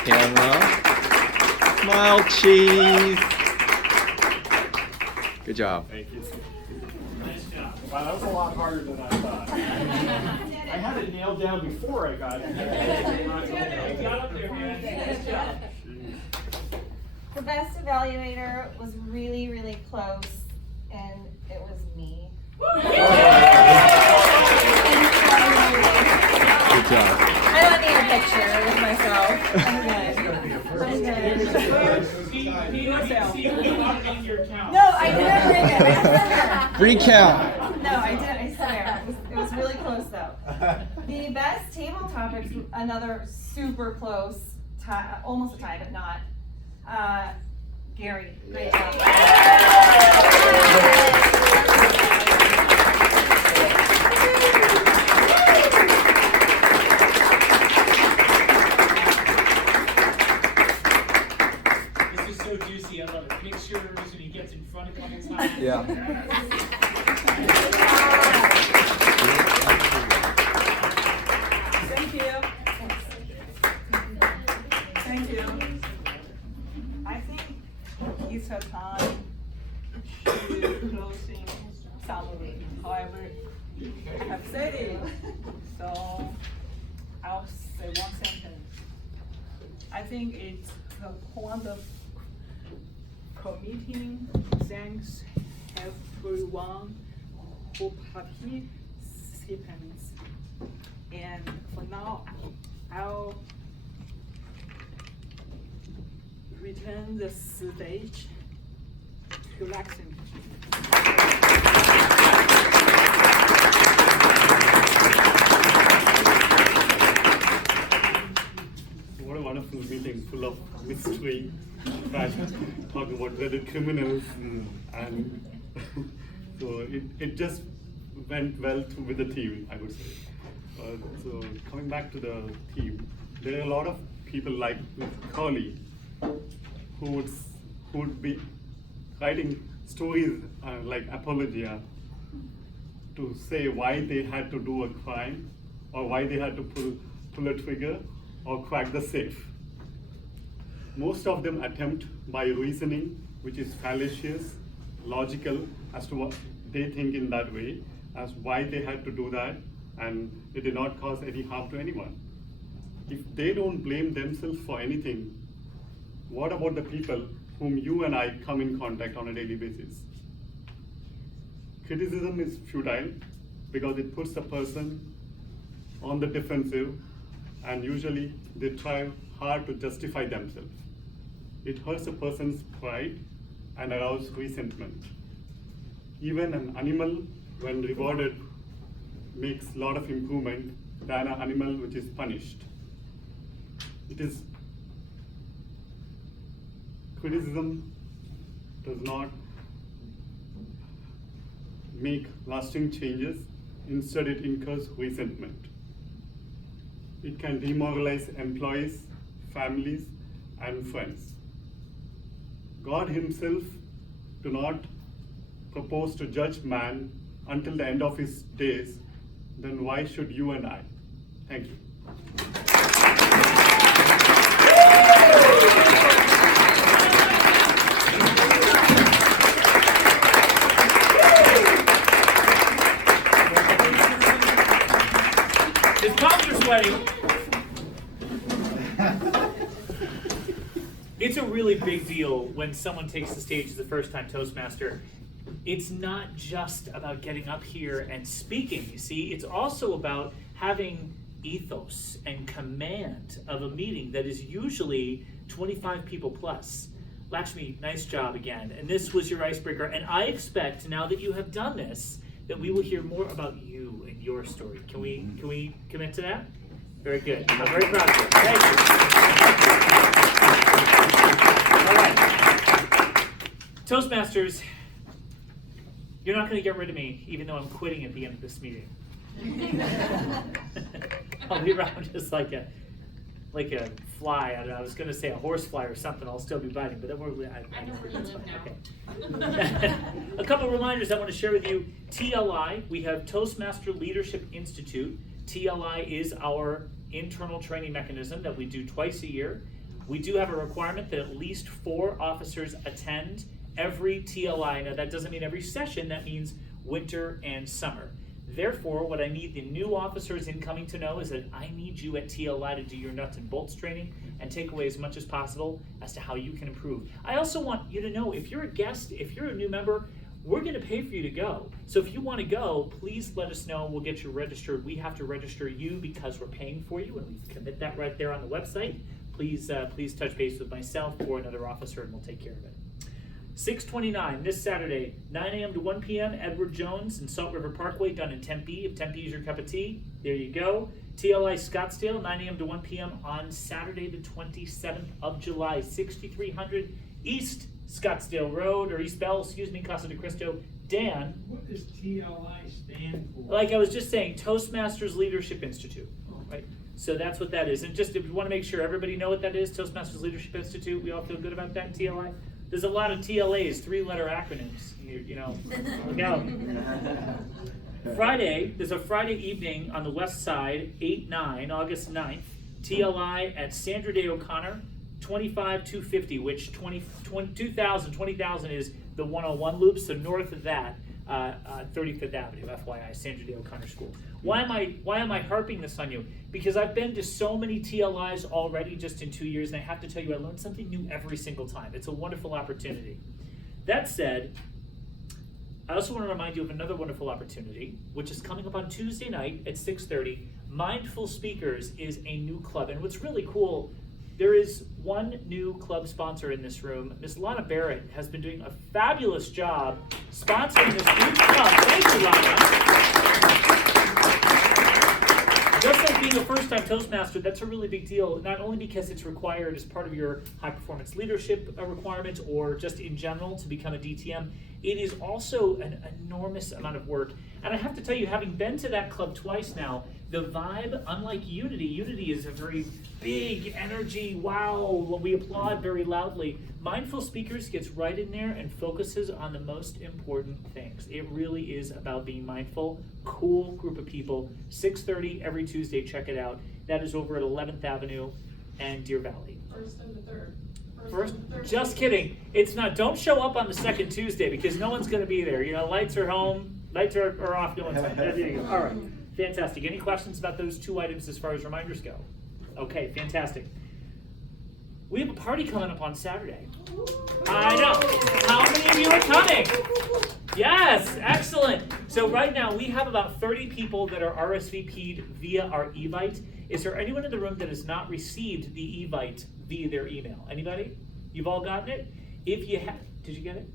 Camera. Smile, cheese. Good job. Thank you. Wow, that was a lot harder than I thought. I had it nailed down before I got it. The best evaluator was really, really close, and it was me. Good job. I don't need a picture with myself. I'm good. No, I didn't bring it. I swear. Recount. No, I did. I swear. It was really close though. The best table topics, another super close tie, almost a tie, but not. Gary, great job. This is so juicy. I love it. Pictures and he gets in front a couple times. Yeah. Thank you. Thank you. I think it's a time to closing summary. However, I have said it, so I'll say one sentence. I think it's a wonderful meeting. Thanks everyone who participates. And for now, I'll return the stage to Lexington. What a wonderful meeting, full of mystery, talking about dreaded criminals, and so it just went well with the team, I would say. So coming back to the theme, there are a lot of people like Curly who would be writing stories like Apologia to say why they had to do a crime or why they had to pull a trigger or crack the safe. Most of them attempt by reasoning, which is fallacious, logical as to what they think in that way, as why they had to do that, and it did not cause any harm to anyone. If they don't blame themselves for anything, what about the people whom you and I come in contact on a daily basis? Criticism is futile because it puts the person on the defensive, and usually they try hard to justify themselves. It hurts a person's pride and arouses resentment. Even an animal, when rewarded, makes a lot of improvement than an animal which is punished. Criticism does not make lasting changes. Instead, it incurs resentment. It can demoralize employees, families, and friends. God himself do not propose to judge man until the end of his days. Then why should you and I? Thank you. His palms are sweating. It's a really big deal when someone takes the stage as a first-time Toastmaster. It's not just about getting up here and speaking, you see. It's also about having ethos and command of a meeting that is usually 25 people plus. Lakshmi, nice job again. And this was your icebreaker. And I expect, now that you have done this, that we will hear more about you and your story. Can we commit to that? Very good. I'm very proud of you. Thank you. All right. Toastmasters, you're not going to get rid of me, even though I'm quitting at the end of this meeting. I'll be around just like a fly. I was going to say a horse fly or something. I'll still be biting, but I don't think that's fine. Okay. A couple of reminders I want to share with you. TLI, we have Toastmaster Leadership Institute. TLI is our internal training mechanism that we do twice a year. We do have a requirement that at least 4 officers attend every TLI. Now that doesn't mean every session, that means winter and summer. Therefore, what I need the new officers incoming to know is that I need you at TLI to do your nuts and bolts training and take away as much as possible as to how you can improve. I also want you to know, if you're a guest, if you're a new member, we're going to pay for you to go. So if you want to go, please let us know. We'll get you registered. We have to register you because we're paying for you, and we commit that right there on the website. Please touch base with myself or another officer, and we'll take care of it. 6/29, this Saturday, 9 a.m. to 1 p.m., Edward Jones and Salt River Parkway, done in Tempe. If Tempe is your cup of tea, there you go. TLI Scottsdale, 9 a.m. to 1 p.m. on Saturday the 27th of July, 6300 East Scottsdale Road, or East Bell, Casa de Cristo. Dan. What does TLI stand for? Like I was just saying, Toastmasters Leadership Institute, right? So that's what that is. And just if you want to make sure everybody know what that is, Toastmasters Leadership Institute, we all feel good about that in TLI? There's a lot of TLAs, 3-letter acronyms, you know, look out. Friday, there's a Friday evening on the west side, 8/9, August 9th, TLI at Sandra Day O'Connor, 25250, which 20,000 is the 101 loop, so north of that, 35th Avenue, FYI, Sandra Day O'Connor School. Why am I harping this on you? Because I've been to so many TLIs already just in 2 years, and I have to tell you, I learn something new every single time. It's a wonderful opportunity. That said, I also want to remind you of another wonderful opportunity, which is coming up on Tuesday night at 6:30. Mindful Speakers is a new club, and what's really cool, there is one new club sponsor in this room. Ms. Lana Barrett has been doing a fabulous job sponsoring this new club. Thank you, Lana. Just like being a first-time Toastmaster, that's a really big deal, not only because it's required as part of your high-performance leadership requirement or just in general to become a DTM, it is also an enormous amount of work. And I have to tell you, having been to that club twice now, the vibe, unlike Unity is a very big energy, wow, we applaud very loudly. Mindful Speakers gets right in there and focuses on the most important things. It really is about being mindful. Cool group of people. 6:30 every Tuesday, check it out. That is over at 11th Avenue and Deer Valley. First and the third. First, just kidding. It's not, don't show up on the second Tuesday because no one's going to be there. You know, lights are home. Lights are off, no one's on. There you go. All right, fantastic. Any questions about those 2 items as far as reminders go? Okay, fantastic. We have a party coming up on Saturday. I know. How many of you are coming? Yes, excellent. So right now we have about 30 people that are RSVP'd via our Evite. Is there anyone in the room that has not received the Evite via their email? Anybody? You've all gotten it? If you have, did you get it?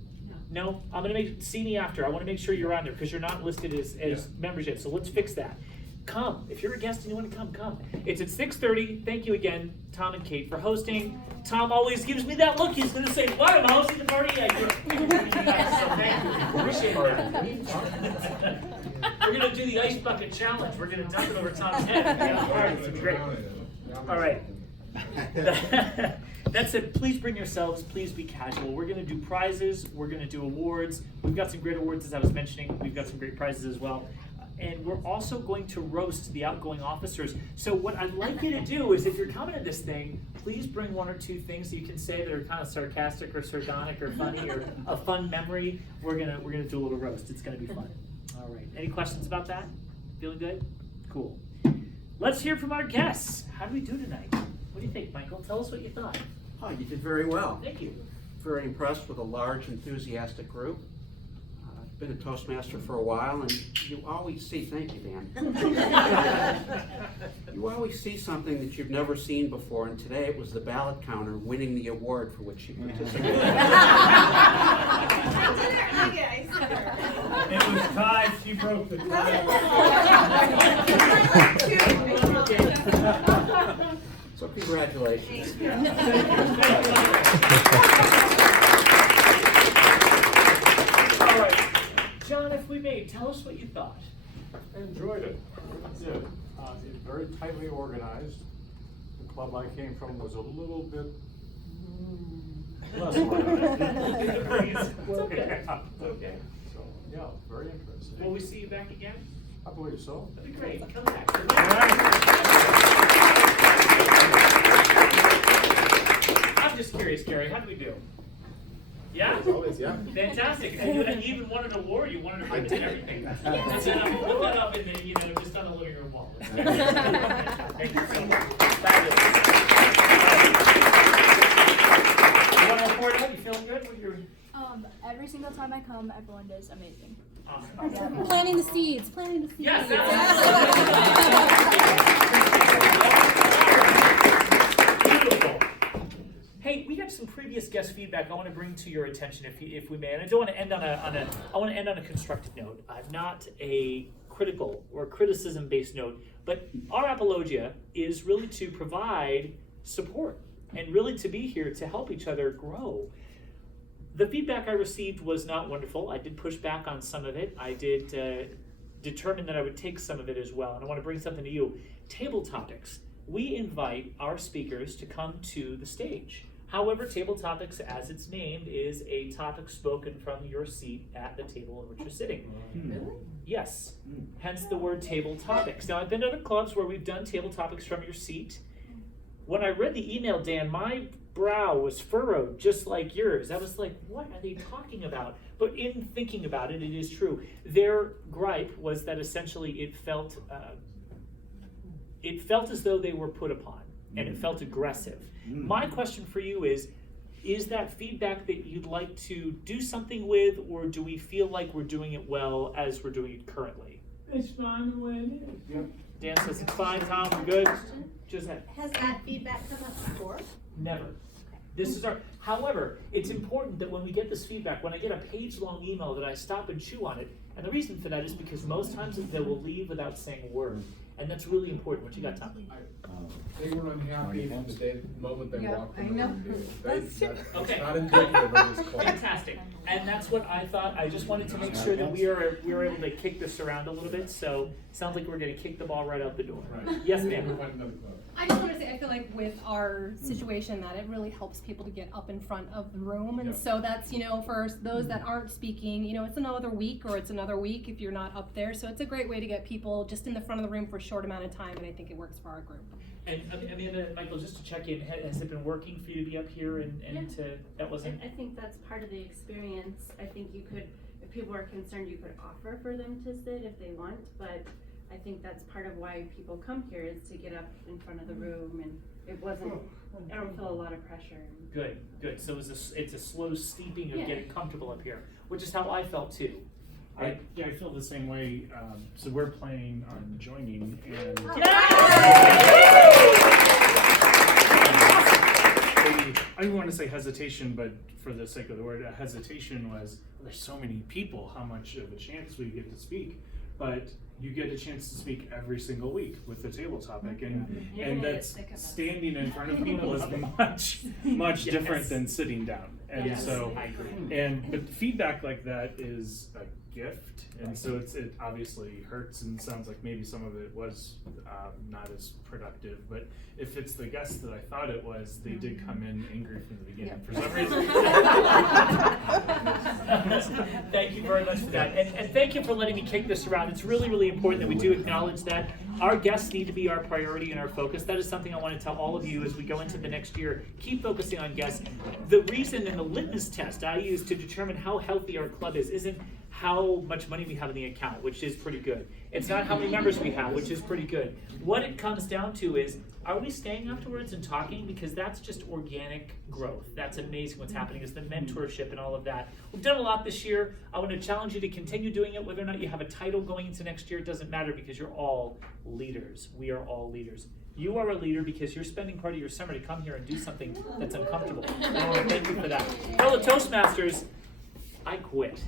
No? I'm gonna see me after. I wanna make sure you're on there because you're not listed as members yet. So let's fix that. Come. If you're a guest and you want to come. It's at 6:30. Thank you again, Tom and Kate, for hosting. Tom always gives me that look. He's going to say, "What? I'm hosting the party?" Yeah, you're nice, so thank you. Appreciate that. We're going to do the ice bucket challenge. We're going to dump it over Tom's head. Yeah, all right, it's great. All right. That's it. Please bring yourselves. Please be casual. We're going to do prizes. We're going to do awards. We've got some great awards, as I was mentioning. We've got some great prizes as well. And we're also going to roast the outgoing officers. So what I'd like you to do is, if you're coming to this thing, please bring 1 or 2 things that you can say that are kind of sarcastic or sardonic or funny or a fun memory. We're gonna do a little roast. It's gonna be fun. All right. Any questions about that? Feeling good? Cool. Let's hear from our guests. How do we do tonight? What do you think, Michael? Tell us what you thought. Oh, you did very well. Thank you. Very impressed with a large, enthusiastic group. I've been a Toastmaster for a while, and you always see, thank you, Dan. You always see something that you've never seen before, and today it was the ballot counter winning the award for which she participated. It was tied, she broke the tie. So congratulations. All right. John, if we may, tell us what you thought. I enjoyed it. I did. It's very tightly organized. The club I came from was a little bit less organized. Okay. Okay. So, yeah, very interesting. Will we see you back again? I believe so. That'd be great. Come back. I'm just curious, Gary, how did we do? Yeah? Always, yeah. Fantastic. And you even won an award. You won an award and everything. Yes. And I'm put that up in the, just on the living room wall. Thank you so much. Fabulous. You want to report out? You feeling good? What you're... Every single time I come, everyone does amazing. Awesome. Planting the seeds. Yes, beautiful. Hey, we have some previous guest feedback I want to bring to your attention, if we may, and I don't want to end on I want to end on a constructive note, not a critical or criticism-based note. But our apologia is really to provide support and really to be here to help each other grow. The feedback I received was not wonderful. I did push back on some of it. I did determine that I would take some of it as well. And I want to bring something to you. Table topics. We invite our speakers to come to the stage. However, table topics, as it's named, is a topic spoken from your seat at the table in which you're sitting. Really? Yes. Hence the word table topics. Now, I've been to other clubs where we've done table topics from your seat. When I read the email, Dan, my brow was furrowed just like yours. I was like, what are they talking about? But in thinking about it, it is true. Their gripe was that essentially it felt as though they were put upon, and it felt aggressive. My question for you is that feedback that you'd like to do something with, or do we feel like we're doing it well as we're doing it currently? It's fine the way it is. Yep. Dan says it's fine, Tom, we're good. Just Has that feedback come up before? Never. This is however, it's important that when we get this feedback, when I get a page-long email, that I stop and chew on it. And the reason for that is because most times they will leave without saying a word. And that's really important. What you got, Tom? They were unhappy from the moment they walked in the room. That's Okay. not indicative of this club. Fantastic. And that's what I thought. I just wanted to make sure that we were able to kick this around a little bit. So it sounds like we're going to kick the ball right out the door. Right. Yes, ma'am. I just want to say, I feel like with our situation that it really helps people to get up in front of the room. And so that's, for those that aren't speaking, it's another week or it's another week if you're not up there. So it's a great way to get people just in the front of the room for a short amount of time. And I think it works for our group. And Amanda, Michael, just to check in, has it been working for you to be up here and Yeah. that wasn't? I think that's part of the experience. I think you could if people are concerned, you could offer for them to sit if they want, but I think that's part of why people come here is to get up in front of the room, and I don't feel a lot of pressure. Good, good. So it's a slow steeping of Yeah. getting comfortable up here, which is how I felt too. I feel the same way. So we're planning on joining, and I don't want to say hesitation, but for the sake of the word, hesitation was there's so many people. How much of a chance we get to speak? But you get a chance to speak every single week with the table topic, and that's standing in front of people is much different than sitting down. And so, I agree. but feedback like that is a gift, and so it obviously hurts and sounds like maybe some of it was not as productive. But if it's the guest that I thought it was, they did come in angry from the beginning for some reason. Thank you very much for that, and thank you for letting me kick this around. It's really, really important that we do acknowledge that our guests need to be our priority and our focus. That is something I want to tell all of you as we go into the next year. Keep focusing on guests. The reason and the litmus test I use to determine how healthy our club is isn't how much money we have in the account, which is pretty good. It's not how many members we have, which is pretty good. What it comes down to is, are we staying afterwards and talking? Because that's just organic growth. That's amazing what's happening, is the mentorship and all of that. We've done a lot this year. I want to challenge you to continue doing it. Whether or not you have a title going into next year, it doesn't matter, because you're all leaders. We are all leaders. You are a leader because you're spending part of your summer to come here and do something that's uncomfortable. And I want to thank you for that. Fellow Toastmasters, I quit.